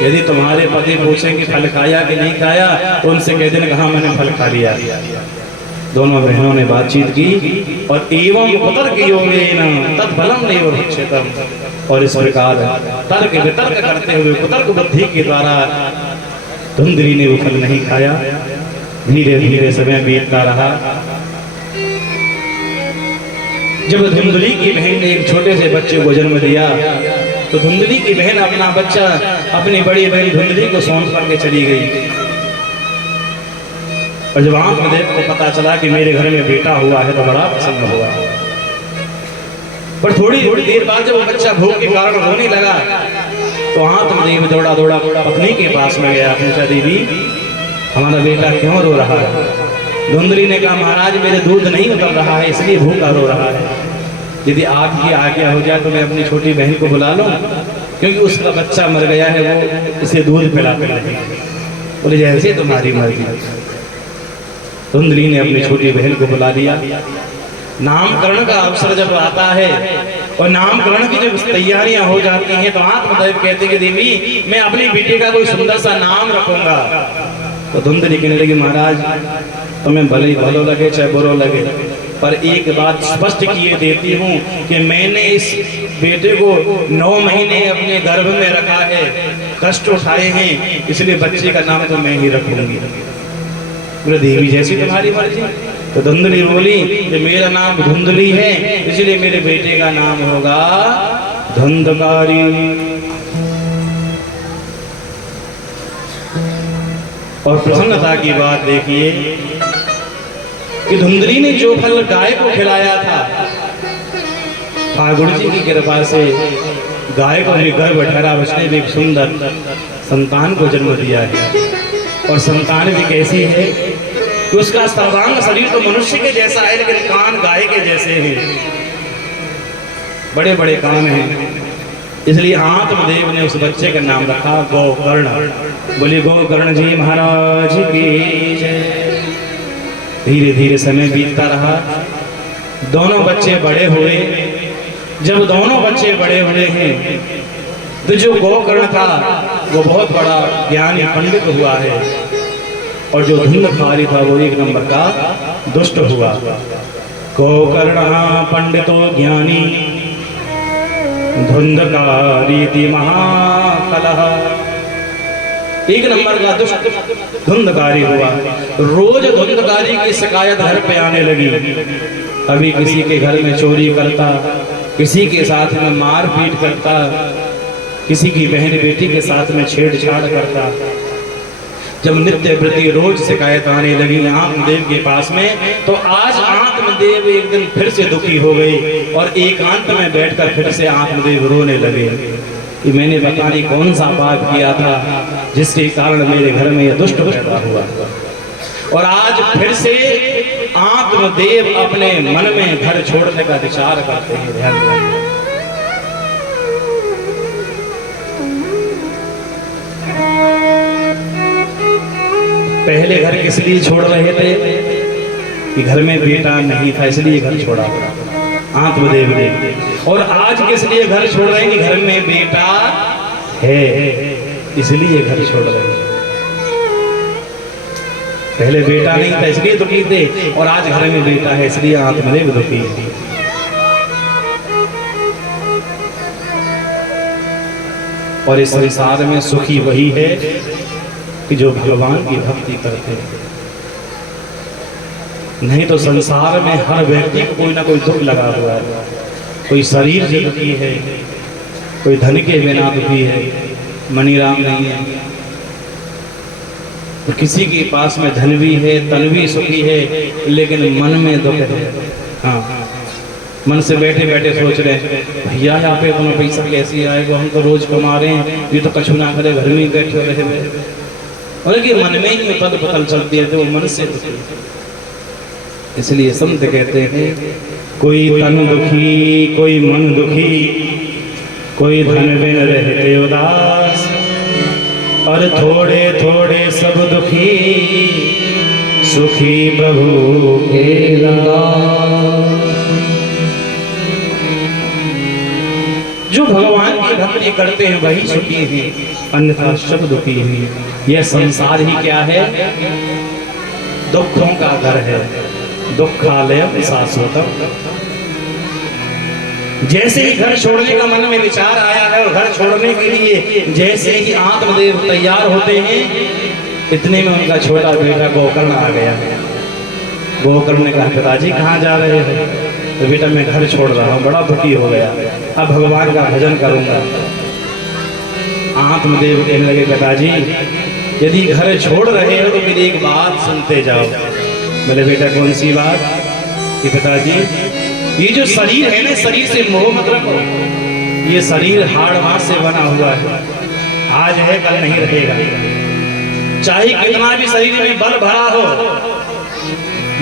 यदि तुम्हारे पति पूछें कि फल खाया कि नहीं खाया तो उनसे कह देना कहा मैंने फल खा लिया। दोनों बहनों ने बातचीत की और एवं कुतर्क योगेन तत्फलम नैव भक्षितम। और इस प्रकार तर्क वितर्क करते हुए कुतर्क बुद्धि के द्वारा धुंधली ने वो फल नहीं खाया। धीरे धीरे समय बीतता रहा। जब धुंधली की बहन ने एक छोटे से बच्चे को जन्म दिया तो धुंधली की बहन अपना बच्चा अपनी बड़ी बहन धुंधली को सौंप करके चली गई। और जब आत्मदेव को पता चला कि मेरे घर में बेटा हुआ है तो बड़ा प्रसन्न हुआ। पर थोड़ी थोड़ी देर बाद जब वो बच्चा भूख के कारण रोने लगा तो आत्मदेव दौड़ा दौड़ा पत्नी के पास में गया। पूछा, देवी हमारा बेटा क्यों रो रहा है? धुंधली ने कहा, महाराज मेरे दूध नहीं उतर रहा है इसलिए भूखा रो रहा है। यदि आपकी आज्ञा हो जाए तो मैं अपनी छोटी बहन को बुला लूं, क्योंकि उसका बच्चा मर गया है, वो इसे दूध पिलाते रहे। बोले जैसे तुम्हारी मर्जी। धुंधली ने अपनी छोटी बहन को बुला लिया। नामकरण का अवसर जब आता है और नामकरण की जब तैयारियां हो जाती हैं तो आत्मदेव कहते हैं कि देवी मैं अपनी बेटे का कोई सुंदर सा नाम रखूंगा। तो धुंधली कहने लगी, महाराज तुम्हें भले ही भलो लगे चाहे बुरो लगे, पर एक बात स्पष्ट किए देती हूँ कि मैंने इस बेटे को 9 महीने अपने गर्भ में रखा है, कष्ट उठाए हैं, इसलिए बच्चे का नाम तो मैं ही रखूंगी। बोले देवी जैसी तुम्हारी मर्जी। तो धुंधली बोली कि मेरा नाम धुंधली है इसलिए मेरे बेटे का नाम होगा धुंधकारी। और प्रसन्नता की बात देखिए कि धुंधली ने जो फल गाय को खिलाया था, ठाकुर जी की कृपा से गाय को भी गर्भ ठहरा, उसने भी एक सुंदर संतान को जन्म दिया है। और संतान भी कैसी है कि उसका सर्वांग शरीर तो मनुष्य के जैसा है लेकिन कान गाय के जैसे हैं, बड़े बड़े कान हैं। इसलिए आत्मदेव ने उस बच्चे का नाम रखा गोकर्ण। बोले गोकर्ण जी महाराज की जय। धीरे धीरे समय बीतता रहा। दोनों बच्चे बड़े हुए। जब दोनों बच्चे बड़े हुए हैं तो जो गोकर्ण था वो बहुत बड़ा ज्ञानी पंडित हुआ है और जो धुंधकारी था वो एक नंबर का दुष्ट हुआ। गोकर्ण पंडितो ज्ञानी धुंधकारी महाकलह। एक नंबर का दुष्ट धुंधकारी हुआ। रोज धुंधकारी की शिकायत घर पे आने लगी। अभी किसी के घर में चोरी करता, किसी के साथ में मारपीट करता, किसी की बहन बेटी के साथ में छेड़छाड़ करता। जब नित्य प्रति रोज शिकायत आने लगी आत्मदेव के पास में, तो आज आत्मदेव एक दिन फिर से दुखी हो गई और एकांत में बैठकर फिर से आत्मदेव रोने लगे कि मैंने पता नहीं कौन सा पाप किया था जिसके कारण मेरे घर में यह दुष्ट पैदा हुआ। और आज फिर से आत्मदेव अपने मन में घर छोड़ने का विचार करते हैं। ध्यान दें। पहले घर किस लिए छोड़ रहे थे कि घर में बेटा नहीं था इसलिए घर छोड़ा आत्मदेव ने। और आज किस लिए घर छोड़ रहे हैं कि घर में बेटा है इसलिए घर छोड़ रहे हैं। पहले बेटा नहीं था इसलिए दुखी थे और आज घर में बेटा है इसलिए आत्मदेव दुखी है। और इस संसार में सुखी वही है कि जो भगवान की भक्ति करते हैं। नहीं तो संसार में हर व्यक्ति को कोई ना कोई दुख लगा हुआ है। कोई शरीर से दुखी है, कोई धन के बिना दुखी है, मणिराम नहीं है। तो किसी के पास में धन भी है, तन भी सुखी है, लेकिन मन में दुख है। हाँ, मन से बैठे बैठे सोच रहे हैं भैया यहाँ पे तुम्हें पैसा कैसे आएगा, हम तो रोज कमा रहे हैं, ये तो कछु ना करे, घर में ही बैठे रहे हुए। और कि मन में ही पद पतल चलती है, तो वो मन से दुखी। इसलिए संत कहते हैं कोई तन दुखी, कोई मन दुखी, कोई धन बिन रहते उदास, और थोड़े थोड़े सब दुखी, सुखी प्रभु के दास। जो भगवान की भक्ति करते हैं वही सुखी हैं, अन्यथा सब दुखी हैं। यह संसार ही क्या है? दुखों का घर है, दुखालयम शाश्वतम। जैसे ही घर छोड़ने का मन में विचार आया है और घर छोड़ने के लिए जैसे ही आत्मदेव तैयार होते हैं, इतने में उनका छोटा बेटा गोकर्ण आ गया। गोकर्ण ने कहा पिताजी कहाँ जा रहे हैं? तो बेटा मैं घर छोड़ रहा हूँ, बड़ा दुखी हो गया, अब भगवान का भजन करूंगा। आत्मदेव कहने लगे पिताजी यदि घर छोड़ रहे हो तो फिर एक बात सुनते जाओ। बोले बेटा कौन सी बात? कि पिताजी ये जो शरीर है ना, शरीर से मोह मत रखो। ये शरीर हाड़ मांस से बना हुआ है, आज है कल नहीं रहेगा। चाहे कितना भी शरीर में बल भरा हो,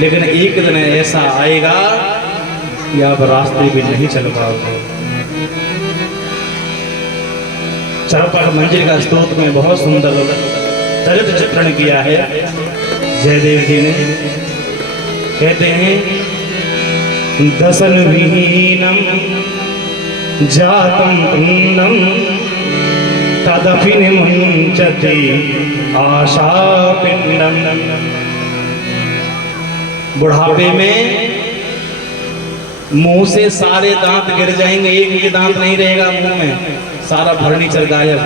लेकिन एक दिन ऐसा आएगा कि आप रास्ते भी नहीं चल पाओगे। चरपट मंजिल का स्तोत्र में बहुत सुंदर चरित्र चित्रण किया है जयदेव जी ने। कहते हैं दसन विहीनम जातम पुण्यम तदपि निमुंचति आशा पिंडम। बुढ़ापे में मुंह से सारे दांत गिर जाएंगे, एक भी दांत नहीं रहेगा मुंह में, सारा फर्नीचर गायब,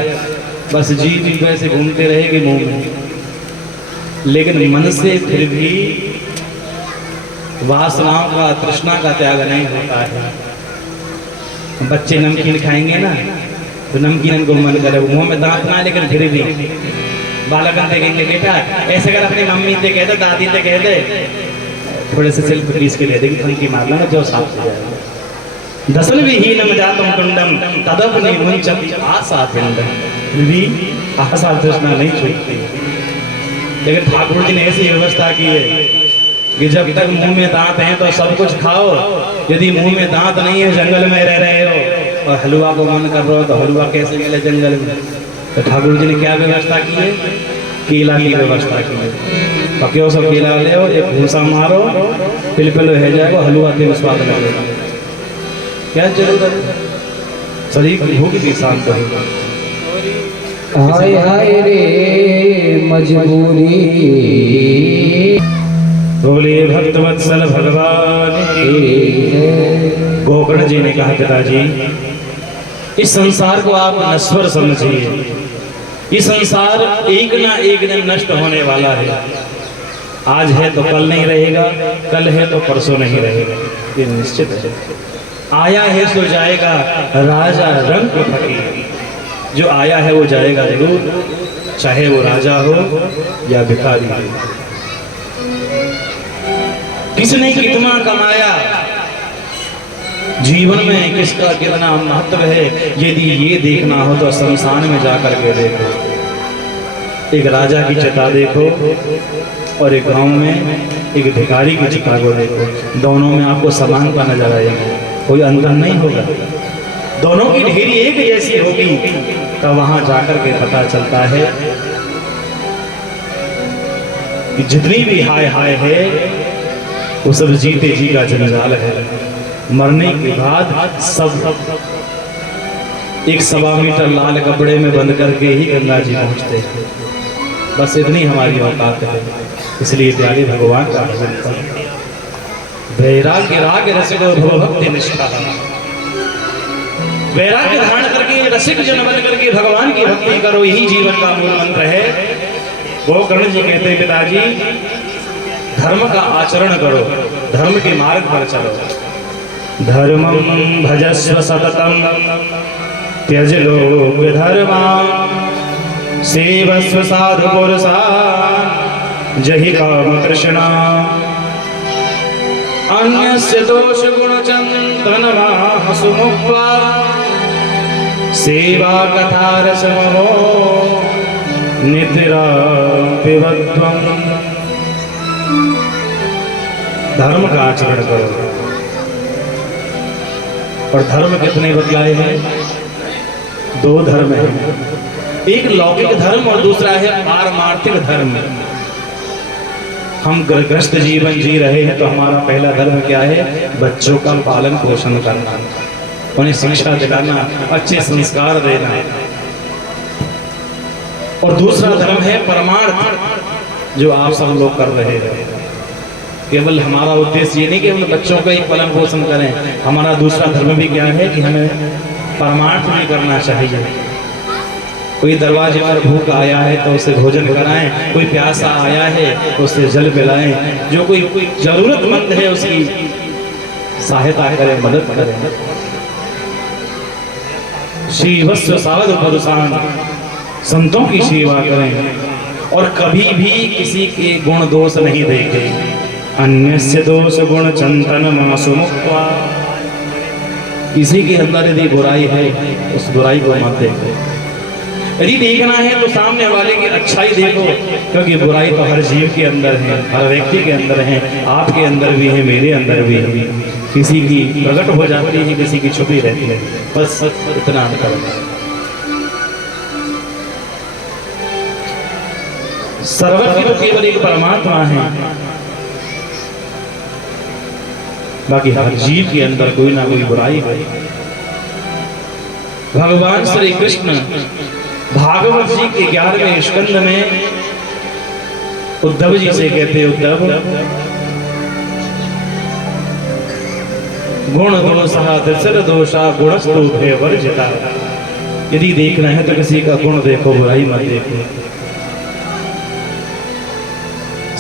बस जीभ वैसे घूमते रहेगी मुंह में। लेकिन मन से फिर भी वासनाओं का, तृष्णा का त्याग नहीं होता है। बच्चे नमकीन खाएंगे ना, तो नमकीन को मन करे, मुंह में दांत ना, लेकिन फिर भी बालकन देखेंगे बेटा ऐसे कर अपनी मम्मी से कह दे, दादी से कह दे, थोड़े से सिल्क पीस के ले देंगे, ठंकी मार लेना जो साफ हो जाएगा। दसन विहीनम जातम कुंडम तदप निमुंचति आशा पिंडम। फिर भी आशा तृष्णा नहीं छूटती। लेकिन ठाकुर जी ने ऐसी व्यवस्था की है कि जब तक मुंह में दांत हैं तो सब कुछ खाओ, यदि मुंह में दांत नहीं है, जंगल में रह रहे हो और हलवा को मन कर रहे हो, तो हलवा कैसे मिले जंगल में? तो ठाकुर जी ने क्या व्यवस्था की है? केला की व्यवस्था की है। पक्यो सब केला ले हो, एक भूसा मारो, पिलपिल हो जाएगा, हलवा के स्वाद लगेगा। क्या जरूरत? शरीर की भूख भी शांत होगा। हाय हाय रे मजबूरी। बोले भक्तवत्सल भगवान की। गोकर्ण जी ने कहा पिताजी इस संसार को आप नश्वर समझिए, ये संसार एक ना एक दिन नष्ट होने वाला है। आज है तो कल नहीं रहेगा, कल है तो परसों नहीं रहेगा, ये निश्चित है। आया है सो जाएगा, राजा रंग फकीर। जो आया है वो जाएगा जरूर, चाहे वो राजा हो या भिखारी हो। किसने कितना कमाया, जीवन में किसका कितना महत्व है, यदि ये देखना हो तो शमशान में जाकर के देखो। एक राजा की चिता देखो और एक गांव में एक भिखारी की चिता को देखो, दोनों में आपको समानता नजर आएगी, कोई अंतर नहीं होगा। दोनों की ढेरी एक जैसी होगी, तब वहां जाकर के पता चलता है कि जितनी भी हाय हाय है वो सब जीते जी का जंजाल है। मरने के बाद सब एक 1.25 मीटर लाल कपड़े में बंद करके ही गंगा जी पहुंचते हैं। बस इतनी हमारी औकात है। इसलिए प्यारे भगवान का भजन करो, वैराग्य राग रसिको भक्ति निष्ठा। वैराग्य धारण करके रसिक जन बन करके भगवान की भक्ति करो, यही जीवन का मूल मंत्र है। वो कर्ण जी कहते पिताजी धर्म का आचरण करो, धर्म के मार्ग पर चलो। धर्मं भजस्व सततं त्यज लोक धर्मान् सेवस्व साधु पुरुषान् जहि काम कृष्णा। अन्यस्य दोष गुण चंदनमा सुमुक्त्वा सेवा कथा रसमो निद्रा पिबध्वम्। धर्म का आचरण करो। और धर्म कितने बतलाए हैं? 2 धर्म है, एक लौकिक धर्म और दूसरा है पारमार्थिक धर्म। हम ग्रस्त जीवन जी रहे हैं तो हमारा पहला धर्म क्या है? बच्चों का पालन पोषण करना, उन्हें शिक्षा दिलाना, अच्छे संस्कार देना। और दूसरा धर्म है परमार्थ, जो आप सब लोग कर रहे हैं। केवल हमारा उद्देश्य ये नहीं कि हम बच्चों का ही पालन पोषण करें, हमारा दूसरा धर्म भी क्या है कि हमें परमार्थ भी करना चाहिए। कोई दरवाजे पर भूख आया है तो उसे भोजन कराएं, कोई प्यासा आया है तो उसे जल पिलाएं, जो कोई जरूरतमंद है उसकी सहायता करें, मदद करें। शिवस्व साधु पुरुषान्, संतों की सेवा करें और कभी भी किसी के गुण दोष नहीं देखें। अन्यस्य दोष गुण चिंतन सुमुक्त्वा, किसी के अंदर यदि बुराई है उस बुराई को मत देखो। यदि देखना है तो सामने वाले की अच्छाई देखो, क्योंकि बुराई तो हर जीव के अंदर है, हर व्यक्ति के अंदर है, आपके अंदर भी है, मेरे अंदर भी है। किसी की प्रकट हो जाती है, किसी की छुपी रहती है, बस इतना अंतर है। सर्वज्ञ तो केवल एक परमात्मा है, बाकी हर जीव के अंदर कोई ना कोई बुराई है। भगवान श्री कृष्ण भागवत जी के 11वें स्कंद में उद्धव जी से कहते, उद्धव गुण दोषा तिसर दोषा गुणस्तु भयवर्जिता। यदि देखना है तो किसी का गुण देखो, बुराई मत देखो।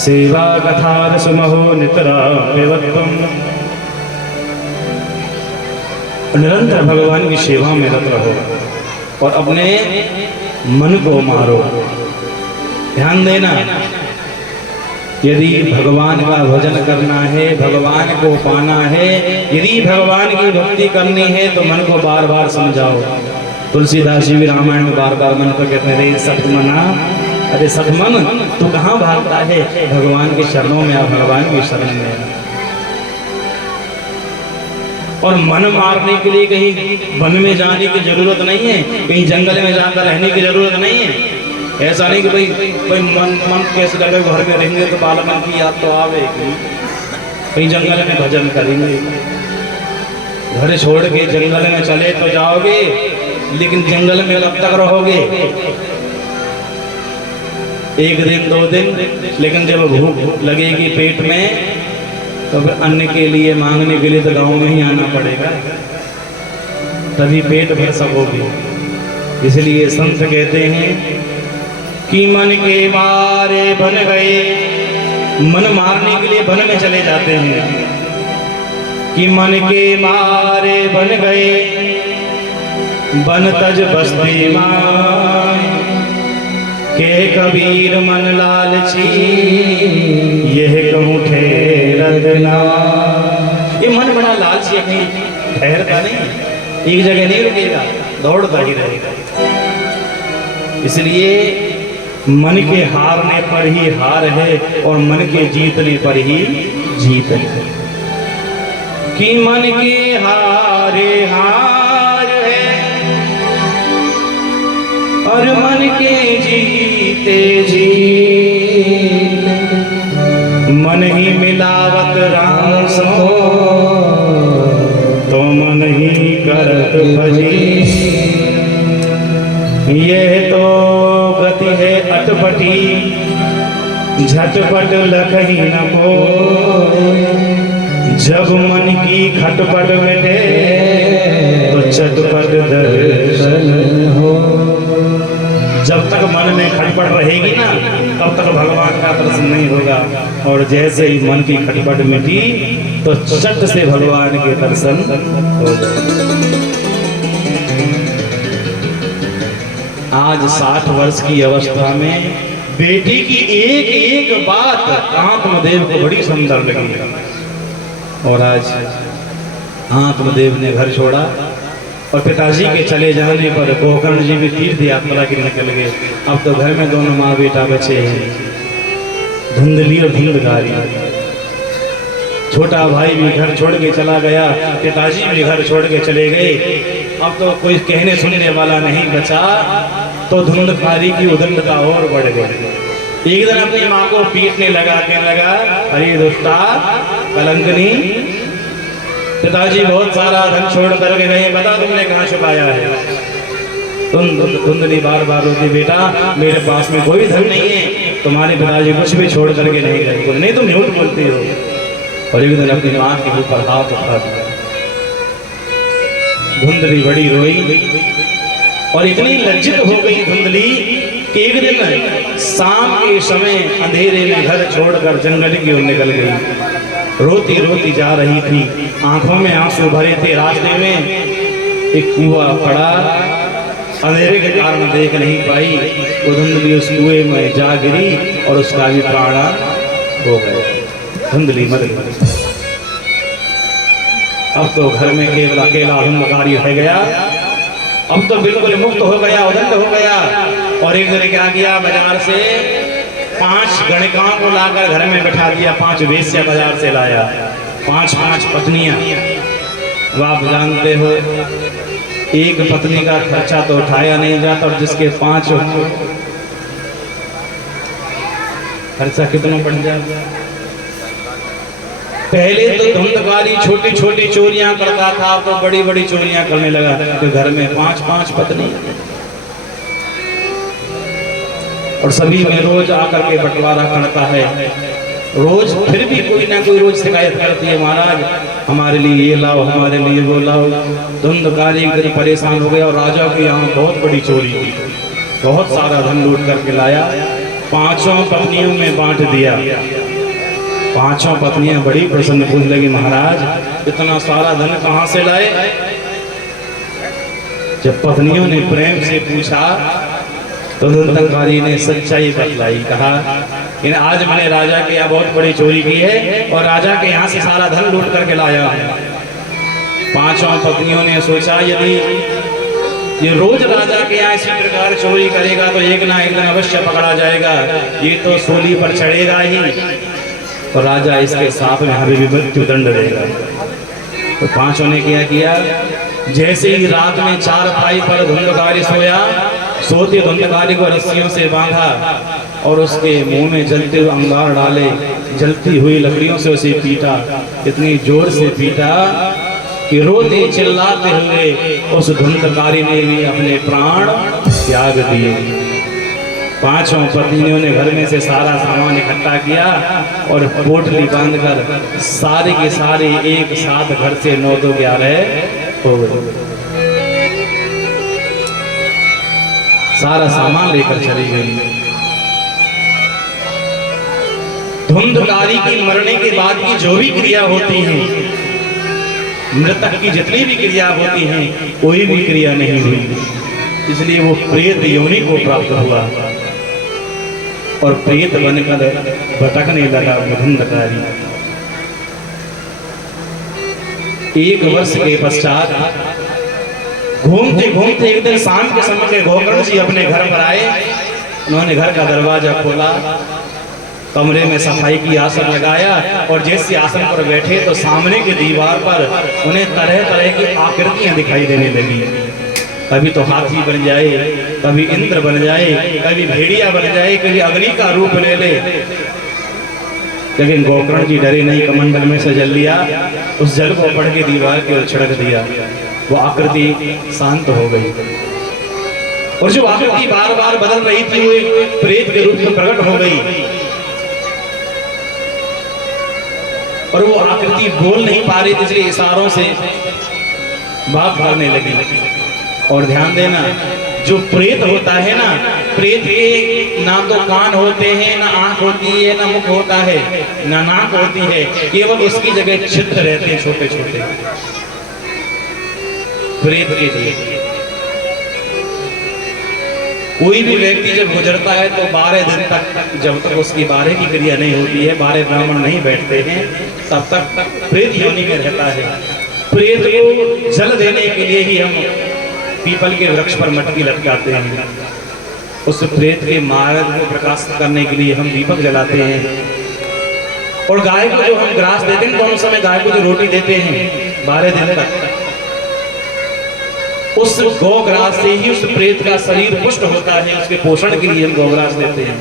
सेवा कथा रसमहो नितरा पिबध्वम्, निरंतर भगवान की सेवा में रत रहो और अपने मन को मारो। ध्यान देना, यदि भगवान का भजन करना है, भगवान को पाना है, यदि भगवान की भक्ति करनी है तो मन को बार बार समझाओ। तुलसीदास जी भी रामायण में बार बार मन को कहते हैं, रे सतमना, अरे सतमन तू कहाँ भागता है? भगवान के चरणों में आ, भगवान की शरण में आ। और मन मारने के लिए कहीं वन में जाने की जरूरत नहीं है, कहीं जंगल में जाकर रहने की जरूरत नहीं है। ऐसा नहीं कि भाई मन कैसे लगे, घर में रहेंगे तो बालपन की याद तो आवेगी, कहीं जंगल में भजन करेंगे। घर छोड़ के जंगल में चले तो जाओगे, लेकिन जंगल में कब तक रहोगे? 1 दिन 2 दिन, लेकिन जब भूख लगेगी पेट में तो फिर अन्न के लिए मांगने के लिए तो गांव में ही आना पड़ेगा, तभी पेट भर सकोगे। इसलिए संत कहते हैं कि मन के मारे बन गए, मन मारने के लिए वन में चले जाते हैं। कि मन के मारे बन गए बन तज बस्ती मां, के कबीर मन लालची यह कहूँ ठहरना। ये मन बड़ा लालची है, कहीं ठहरता नहीं, एक जगह नहीं रुकेगा, दौड़ता ही रहेगा। इसलिए मन के हारने पर ही हार है और मन के जीतने पर ही जीत है। कि मन के हारे हार है और मन के जीते जीत, मन ही मिलावत राम सो तो मन ही करत भजी। यह तो गति है अटपटी झटपट लखही न को, जब मन की खटपट मिटे तो चटपट दर्शन हो। जब तक मन में खटपट रहेगी ना, तब तक भगवान का दर्शन नहीं होगा। और जैसे ही मन की खटपट मिटी तो चट से भगवान के दर्शन हो गए। आज 60 वर्ष की अवस्था में बेटी की एक एक बात आत्मदेव को बड़ी सुंदर लगी। और आज आत्मदेव ने घर छोड़ा और पिताजी के चले जाने पर गोकर्ण जी भी तीर्थ यात्रा के निकल गए। अब तो घर में दोनों माँ बेटा बचे हैं, धुंधली और धुंधकारी। छोटा भाई भी घर छोड़ के चला गया, पिताजी भी घर छोड़ के चले गए। अब तो कोई कहने सुनने वाला नहीं बचा, तो धुंधकारी की उदंडता और बढ़ गई। एक दिन अपनी माँ को पीटने लगा, कहने लगा, अरे दुष्टा कलंकनी, पिताजी बहुत सारा धन छोड़ कर के गए, बता तुमने कहाँ छुपाया है। धुंधली बार बार रोती, बेटा मेरे पास में कोई धन नहीं है, तुम्हारे पिताजी कुछ भी छोड़ करके नहीं गए। नहीं तुम झूठ बोलती हो। और एक दिन अपनी माँ के ऊपर हाथ उठा दिया। धुंधली बड़ी रोई और इतनी लज्जित हो गई धुंधली कि एक दिन शाम के समय अंधेरे में घर छोड़कर जंगल की ओर निकल गई। रोती रोती जा रही थी, आंखों में आंसू भरे थे। रास्ते में एक कुआं पड़ा, अंधेरे के कारण देख नहीं पाई। वो धुंधली उस कुएं में जा गिरी और उसका भी प्राण हो गया। धुंधली मर गई। अब तो घर में केवल अकेला धुंधकारी रह गया। अब तो बिल्कुल मुक्त हो गया, उदंड हो गया। और एक दिन क्या किया, बाजार से 5 गणिकाओं को लाकर घर में बैठा दिया। 5 वेश्या बाजार से लाया, 5 पत्नियां। आप जानते हो एक पत्नी का खर्चा तो उठाया नहीं जाता, और जिसके 5 खर्चा कितना बढ़ जाएगा। पहले तो धुंधकारी छोटी छोटी चोरियां करता था, तो बड़ी बड़ी चोरियां करने लगा। तो घर में 5 पत्नी और सभी में रोज आकर के बंटवारा करता है। रोज फिर भी कोई ना कोई रोज शिकायत करती है, महाराज हमारे लिए ये लाओ, हमारे लिए वो लाओ। धुंधकारी एक दिन परेशान हो गया और राजा के यहाँ बहुत बड़ी चोरी हुई, बहुत सारा धन लूट करके लाया। 5 पत्नियों में बांट दिया। 5 पत्नियां बड़ी प्रसन्न, पूछने लगी, महाराज इतना सारा धन कहाँ से लाए। जब पत्नियों ने प्रेम से पूछा तो धुंधकारी ने सच्चाई बतलाई। कहा कि आज मैंने राजा के यहाँ बहुत बड़ी चोरी की है और राजा के यहाँ से सारा धन लूट करके लाया है। 5 पत्नियों ने सोचा, यदि ये रोज राजा के यहाँ इसी प्रकार चोरी करेगा तो एक ना एक दिन अवश्य पकड़ा जाएगा, ये तो सूली पर चढ़ेगा ही, और राजा इसके साथ में हमें भी मृत्यु दंड देगा। तो 5 ने क्या किया, जैसे ही रात में 4 पाई पर धुंधकारी सोया, सोते धुंधकारी को रस्सियों से बांधा और उसके मुंह में जलते हुए अंगार डाले, जलती हुई लकड़ियों से उसे पीटा। इतनी जोर से पीटा कि रोते चिल्लाते हुए उस धुंधकारी ने भी अपने प्राण त्याग दिए। 5 पत्नियों ने घर में से सारा सामान इकट्ठा किया और पोटली बांधकर सारे के सारे एक साथ घर से 9 तो 11 हो गए। सारा सामान लेकर चली गई। धुंधकारी की मरने के बाद की जो भी क्रिया होती है, मृतक की जितनी भी क्रिया होती हैं, कोई भी क्रिया नहीं हुई, इसलिए वो प्रेत योनि को प्राप्त हुआ और प्रेत बनकर भटकने लगा धुंधकारी। 1 वर्ष के पश्चात घूमते घूमते एक दिन शाम के समय के गोकर्ण जी अपने घर पर आए। उन्होंने घर का दरवाजा खोला, कमरे में सफाई की आसन लगाया और जैसे आसन पर बैठे तो सामने की दीवार पर उन्हें तरह तरह की आकृतियां दिखाई देने लगी। कभी तो हाथी बन जाए, कभी इंद्र बन जाए, कभी भेड़िया बन जाए, कभी अग्नि का रूप ले ले। लेकिन गोकर्ण जी डरे नहीं, कमंडल में से जल लिया, उस जल को पढ़ के दीवार की ओर छिड़क दिया। वो आकृति शांत हो गई और जो आकृति बार बार बदल रही थी वो प्रेत के रूप में प्रकट हो गई और वो आकृति बोल नहीं पा रही थी, इसलिए इशारों से बात करने लगी। और ध्यान देना, जो प्रेत होता है ना, प्रेत के ना तो कान होते हैं, ना आंख होती है, ना मुख होता है, ना नाक होती है, केवल उसकी जगह छिद्र रहते हैं छोटे छोटे प्रेत के लिए। कोई भी व्यक्ति जब गुजरता है तो 12 दिन तक, जब तक उसकी 12 की क्रिया नहीं होती है, 12 ब्राह्मण नहीं बैठते हैं, तब तक प्रेत योनि में रहता है। प्रेत को जल देने के लिए ही हम पीपल के वृक्ष पर मटकी लटकाते हैं। उस प्रेत के मार्ग को प्रकाशित करने के लिए हम दीपक जलाते हैं। और गाय को जो हम ग्रास देते हैं, तो उस समय गाय को जो रोटी देते हैं 12 दिन तक, उस गौग्रास से ही उस प्रेत का शरीर पुष्ट होता है। उसके पोषण के लिए हम गौग्रास देते हैं।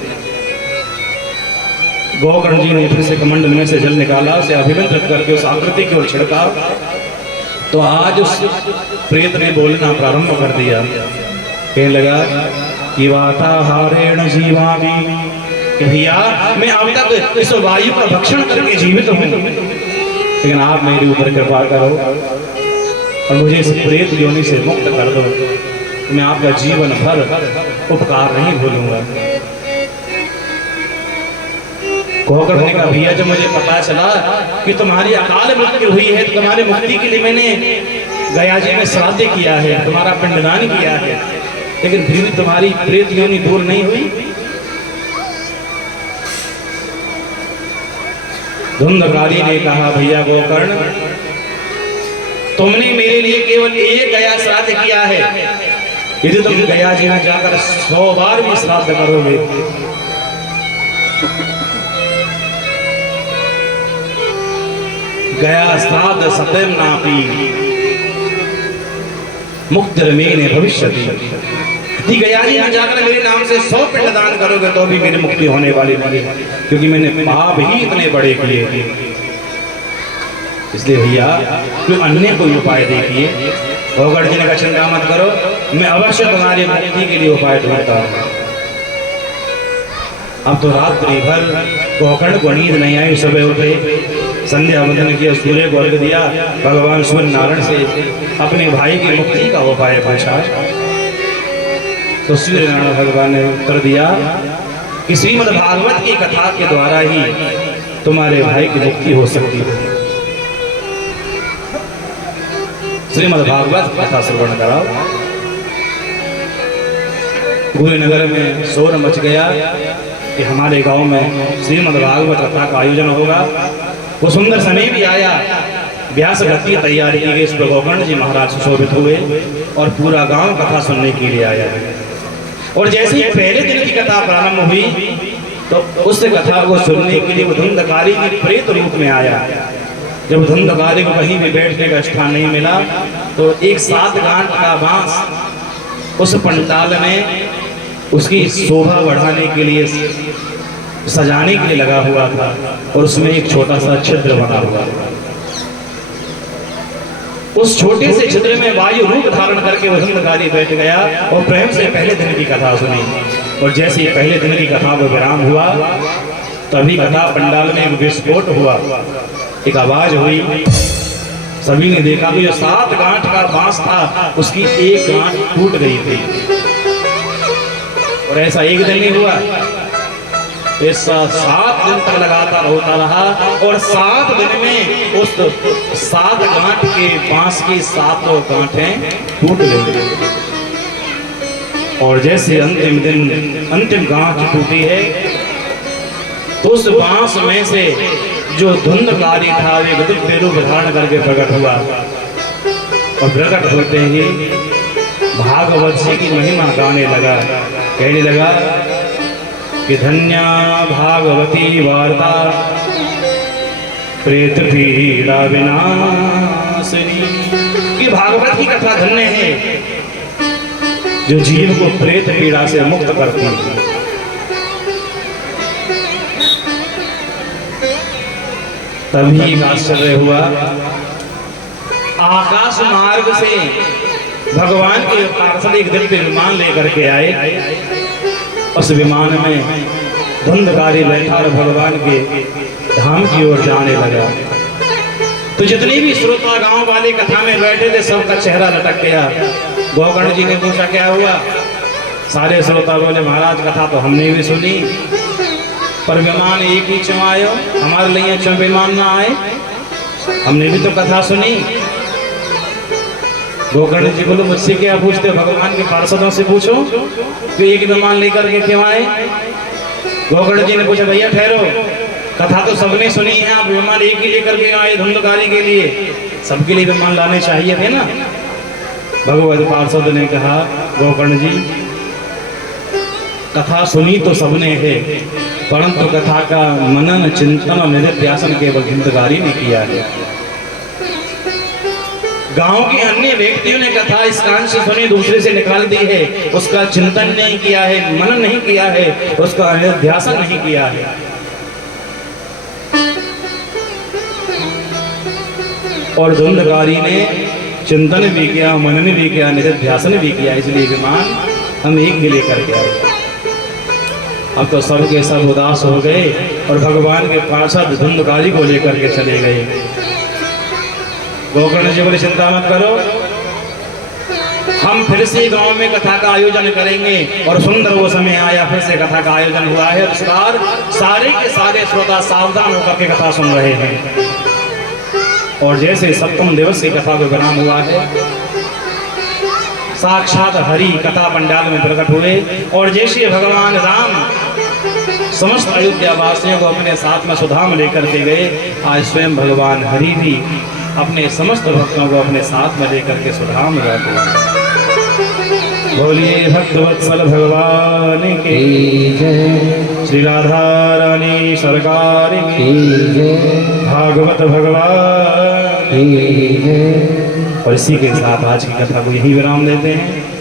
गौकर्ण जी ने फिर से कमंडल में से जल निकाला, उसे अभिमंत्रित करके उस आकृति की ओर छिड़का, तो आज उस प्रेत ने बोलना प्रारंभ कर दिया। कहने लगा कि वाताहारेण जीवामि, कि भैया मैं अब तक इस वायु का भक्षण करके जीवित हूँ, लेकिन आप मेरे ऊपर कृपा करो और मुझे इस प्रेत योनि से मुक्त कर दो। मैं आपका जीवन भर उपकार नहीं भूलूंगा। गौकर्ण ने कहा, भैया जब मुझे पता चला कि तुम्हारी अकाल मृत्यु हुई है, तो तुम्हारी मुक्ति के लिए मैंने गया जी में श्राद्ध किया है, तुम्हारा पिंडदान किया है, लेकिन फिर भी तुम्हारी प्रेत योनि दूर नहीं हुई। धुंधकारी ने कहा, भैया गोकर्ण, तुमने मेरे लिए केवल एक गया श्राद्ध किया है, यदि तुम गया जी में जाकर 100 बार भी श्राद्ध करोगे, गया श्राद्ध सत्यम नापी मुक्तिर्मेने भविष्यति। यदि गया जी में जाकर मेरे नाम से 100 पिंडदान करोगे तो भी मेरी मुक्ति होने वाली नहीं, क्योंकि मैंने पाप ही इतने बड़े किए। इसलिए भैया कोई अन्य कोई उपाय देखिए। गौकर्ण जी ने कहा, चिंता मत करो, मैं अवश्य तुम्हारी मुक्ति के लिए उपाय ढूंढता हूँ। अब तो रात्रि भर गौकर्ण को नींद नहीं आई। सुबह उठे, संध्या वंदन किया, सूर्य को अर्घ दिया, भगवान सूर्य नारायण से अपने भाई की मुक्ति का उपाय पूछा। तो सूर्य नारायण भगवान ने उत्तर दिया कि श्रीमद् भागवत की कथा के द्वारा ही तुम्हारे भाई की मुक्ति हो सकती है। श्रीमद् भागवत कथा श्रवण कराओ। पूरे नगर में शोर मच गया कि हमारे गांव में श्रीमद् भागवत कथा का आयोजन होगा। वो सुंदर समय भी आया, व्यास भक्ति तैयारी की गई। इस पर गौकर्ण जी महाराज सुशोभित हुए और पूरा गांव कथा सुनने के लिए आया। और जैसे ही पहले दिन की कथा प्रारंभ हुई, तो उस कथा को सुनने के लिए वो धुंधकारी के प्रेत रूप में आया। जब धुंधकारी को कहीं भी बैठने का स्थान नहीं मिला, तो एक 7 गांठ का बांस उस पंडाल में उसकी शोभा बढ़ाने के लिए, सजाने के लिए लगा हुआ था, और उसमें एक छोटा सा छिद्र बना हुआ था। उस छोटे से छिद्र में वायु रूप धारण करके वह धुंधकारी बैठ गया और प्रेम से पहले दिन की कथा सुनी। और जैसे ही पहले दिन की कथा को विराम हुआ, तभी कथा पंडाल में एक विस्फोट हुआ, एक आवाज हुई। सभी ने देखा कि जो 7 गांठ का बांस था, उसकी एक गांठ टूट गई थी। और ऐसा एक दिन नहीं हुआ, ऐसा 7 दिन तक लगातार होता रहा। और 7 दिन में उस 7 गांठ के बांस की 7 गांठें टूट गई। और जैसे अंतिम दिन अंतिम गांठ टूटी है, तो उस बांस में से जो धुंधकारी था, वे दिव्य रूप धारण करके प्रकट हुआ। और प्रकट होते ही भागवत जी की महिमा गाने लगा, कहने लगा कि धन्या भागवती वार्ता प्रेत पीड़ा विनाशिनी। कि भागवत की कथा धन्य है जो जीव को प्रेत पीड़ा से मुक्त करती है। तभी एक आश्चर्य हुआ, आकाश मार्ग से भगवान के पार्षद एक दिव्य विमान लेकर के आए। उस विमान में धुंधकारी बैठा और भगवान के धाम की ओर जाने लगा। तो जितने भी श्रोता गांव वाले कथा में बैठे थे, सबका चेहरा लटक गया। गौकर्ण जी ने पूछा, क्या हुआ? सारे श्रोता बोले महाराज कथा तो हमने भी सुनी, पर विमान एक ही क्यों आयो, हमारे लिए क्यों विमान ना आए, हमने भी तो कथा सुनी। गोकर्ण जी बोलो मुझसे क्या पूछते हो, भगवान के पार्षदों से पूछो कि एक विमान लेकर के क्यों आए। गोकर्ण जी ने पूछा भैया ठहरो, कथा तो सबने सुनी है, आप विमान एक ही लेकर के आए धुंधकारी के लिए, सबके लिए विमान लाने चाहिए थे ना। भगवत पार्षद ने कहा गोकर्ण जी कथा सुनी तो सबने है, परंतु कथा का मनन चिंतन और निधिध्यासन केवल धुंधकारी ने किया है। गांव के अन्य व्यक्तियों ने कथा इस कान से सुनी दूसरे से निकाल दी है, उसका चिंतन नहीं किया है, मनन नहीं किया है, उसका निधिध्यासन नहीं किया है। और धुंधकारी ने चिंतन भी किया, मनन भी किया, निधिध्यासन भी किया, इसलिए विमान हम एक ही लेकर के आए। अब तो सब के सब उदास हो गए और भगवान के पार्षद धुंधकारी को लेकर के चले गए। गोकर्ण जी बोले चिंता मत करो, हम फिर से गांव में कथा का आयोजन करेंगे। और सुंदर वो समय आया, फिर से कथा का आयोजन हुआ है। इस बार सारे के सारे श्रोता सावधान होकर के कथा सुन रहे हैं। और जैसे सप्तम दिवस की कथा को विराम हुआ है, साक्षात हरि कथा पंडाल में प्रकट हुए। और जैसे भगवान राम समस्त अयोध्या वासियों को अपने साथ में सुधाम लेकर के गए, आज स्वयं भगवान हरि भी अपने समस्त भक्तों को अपने साथ में लेकर के सुधाम जाते हैं। बोलिए भक्तवत्सल भगवान की जय, श्री राधा रानी सरकार की जय, भागवत भगवान की जय। और इसी के साथ आज की कथा को यही विराम देते हैं।